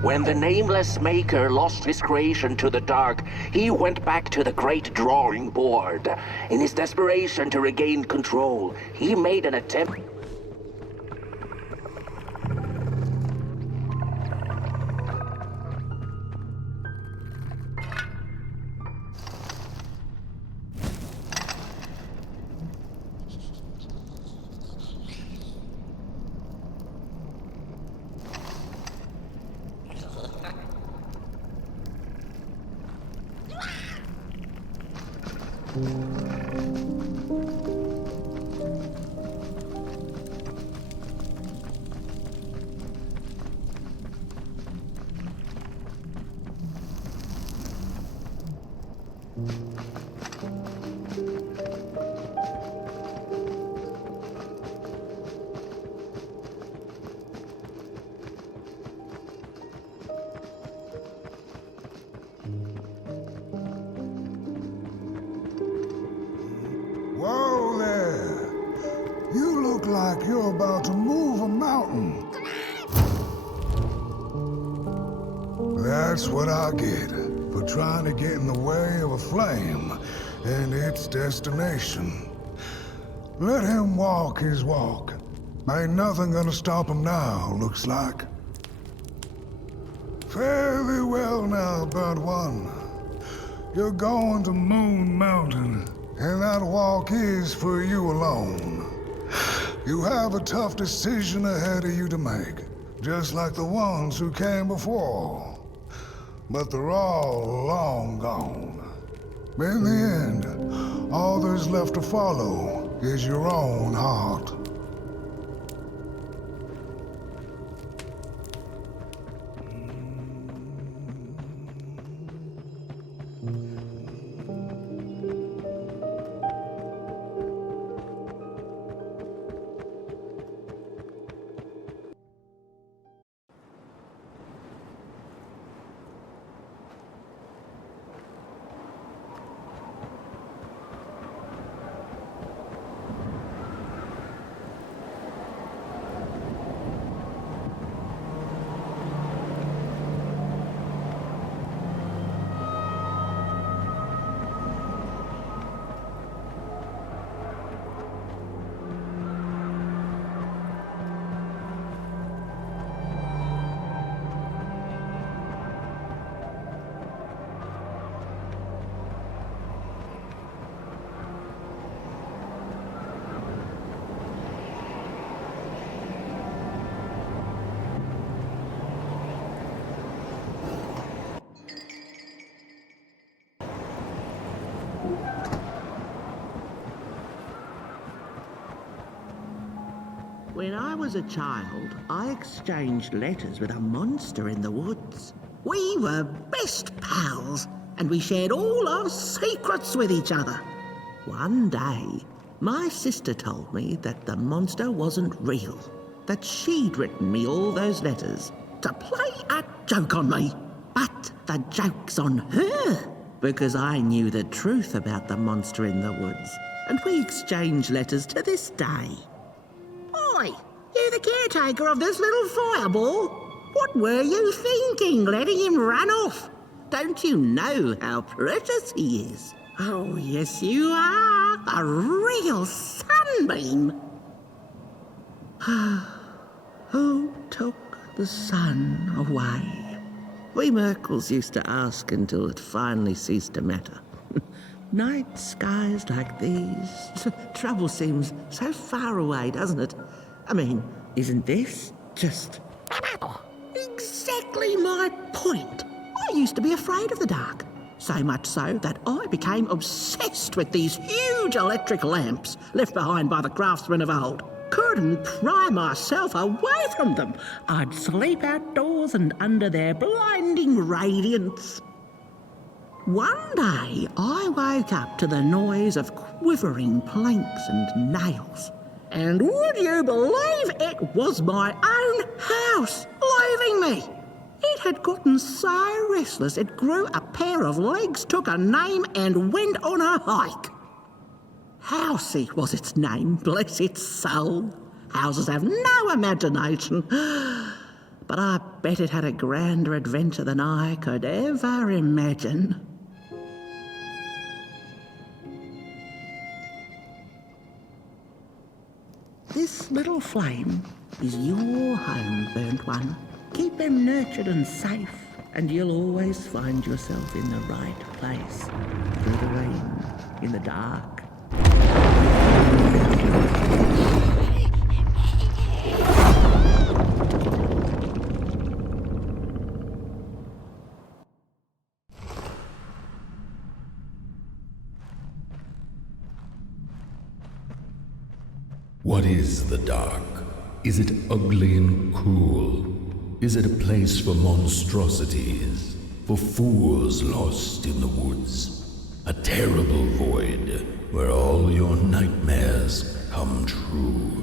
When the nameless maker lost his creation to the dark, he went back to the great drawing board. In his desperation to regain control, he made an attempt. Whoa there! You look like you're about to move a mountain. That's what I get for trying to get in the way of a flame and its destination. Let him walk his walk. Ain't nothing gonna stop him now, looks like. Fare thee well now, Burnt One. You're going to Moon Mountain, and that walk is for you alone. You have a tough decision ahead of you to make, just like the ones who came before. But they're all long gone. In the end, all there's left to follow is your own heart. When I was a child, I exchanged letters with a monster in the woods. We were best pals, and we shared all our secrets with each other. One day, my sister told me that the monster wasn't real, that she'd written me all those letters to play a joke on me. But the joke's on her, because I knew the truth about the monster in the woods, and we exchange letters to this day. Oi! You the caretaker of this little fireball? What were you thinking, letting him run off? Don't you know how precious he is? Oh, yes you are. A real sunbeam. Who took the sun away? We Merkles used to ask until it finally ceased to matter. Night skies like these. Trouble seems so far away, doesn't it? I mean, isn't this just exactly my point? I used to be afraid of the dark. So much so that I became obsessed with these huge electric lamps left behind by the craftsmen of old. Couldn't pry myself away from them. I'd sleep outdoors and under their blinding radiance. One day, I woke up to the noise of quivering planks and nails. And would you believe it was my own house leaving me? It had gotten so restless it grew a pair of legs, took a name and went on a hike. Housey was its name, bless its soul. Houses have no imagination. But I bet it had a grander adventure than I could ever imagine. This little flame is your home, burnt one. Keep them nurtured and safe, and you'll always find yourself in the right place. Through the rain, in the dark. What is the dark? Is it ugly and cruel? Is it a place for monstrosities, for fools lost in the woods? A terrible void where all your nightmares come true.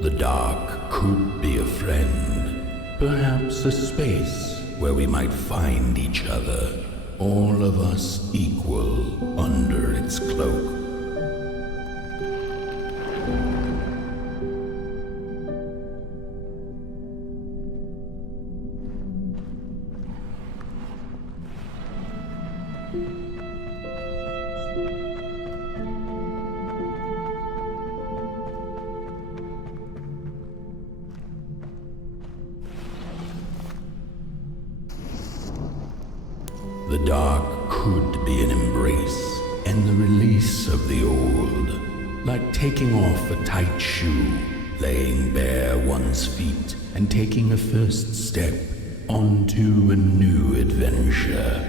The dark could be a friend, perhaps a space where we might find each other, all of us equal under its cloak. The dark could be an embrace and the release of the old, like taking off a tight shoe, laying bare one's feet, and taking a first step onto a new adventure.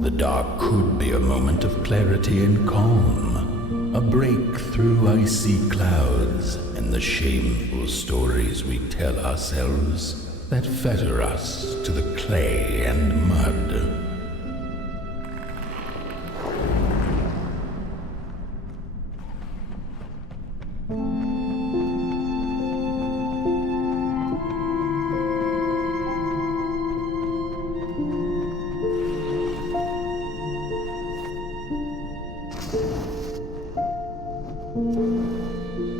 The dark could be a moment of clarity and calm, a break through icy clouds and the shameful stories we tell ourselves that fetter us to the clay and mud.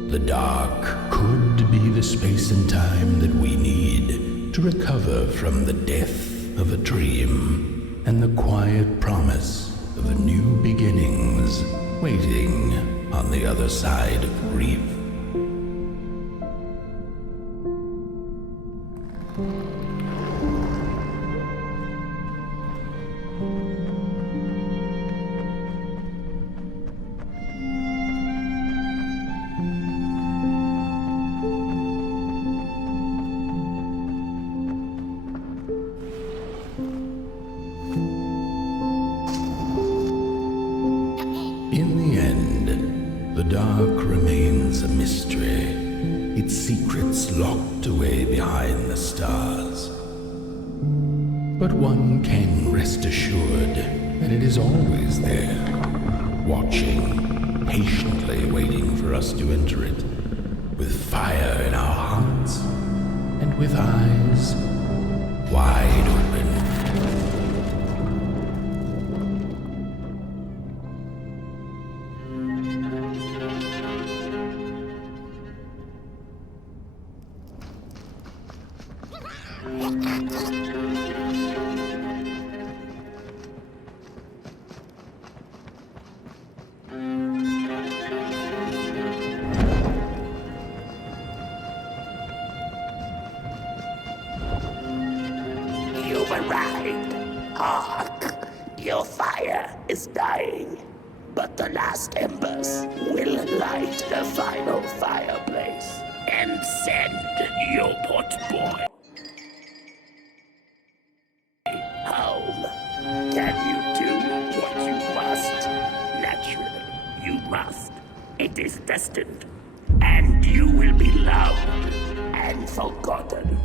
The dark could be the space and time that we need to recover from the death of a dream and the quiet promise of new beginnings waiting on the other side of grief. In the end, the dark remains a mystery, its secrets locked away behind the stars. But one can rest assured that it is always there, watching, patiently waiting for us to enter it, with fire in our hearts and with eyes wide open. You've arrived. Hark! Your fire is dying, but the last embers will light the final fireplace and send your potboy home. Can you do what you must? Naturally, you must. It is destined, and you will be loved and forgotten.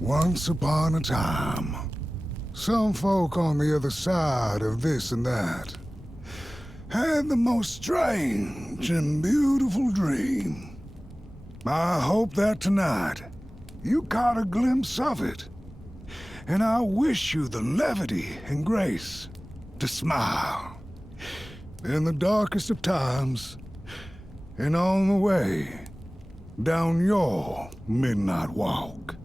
Once upon a time, some folk on the other side of this and that had the most strange and beautiful dream. I hope that tonight you caught a glimpse of it, and I wish you the levity and grace to smile in the darkest of times and on the way down your midnight walk.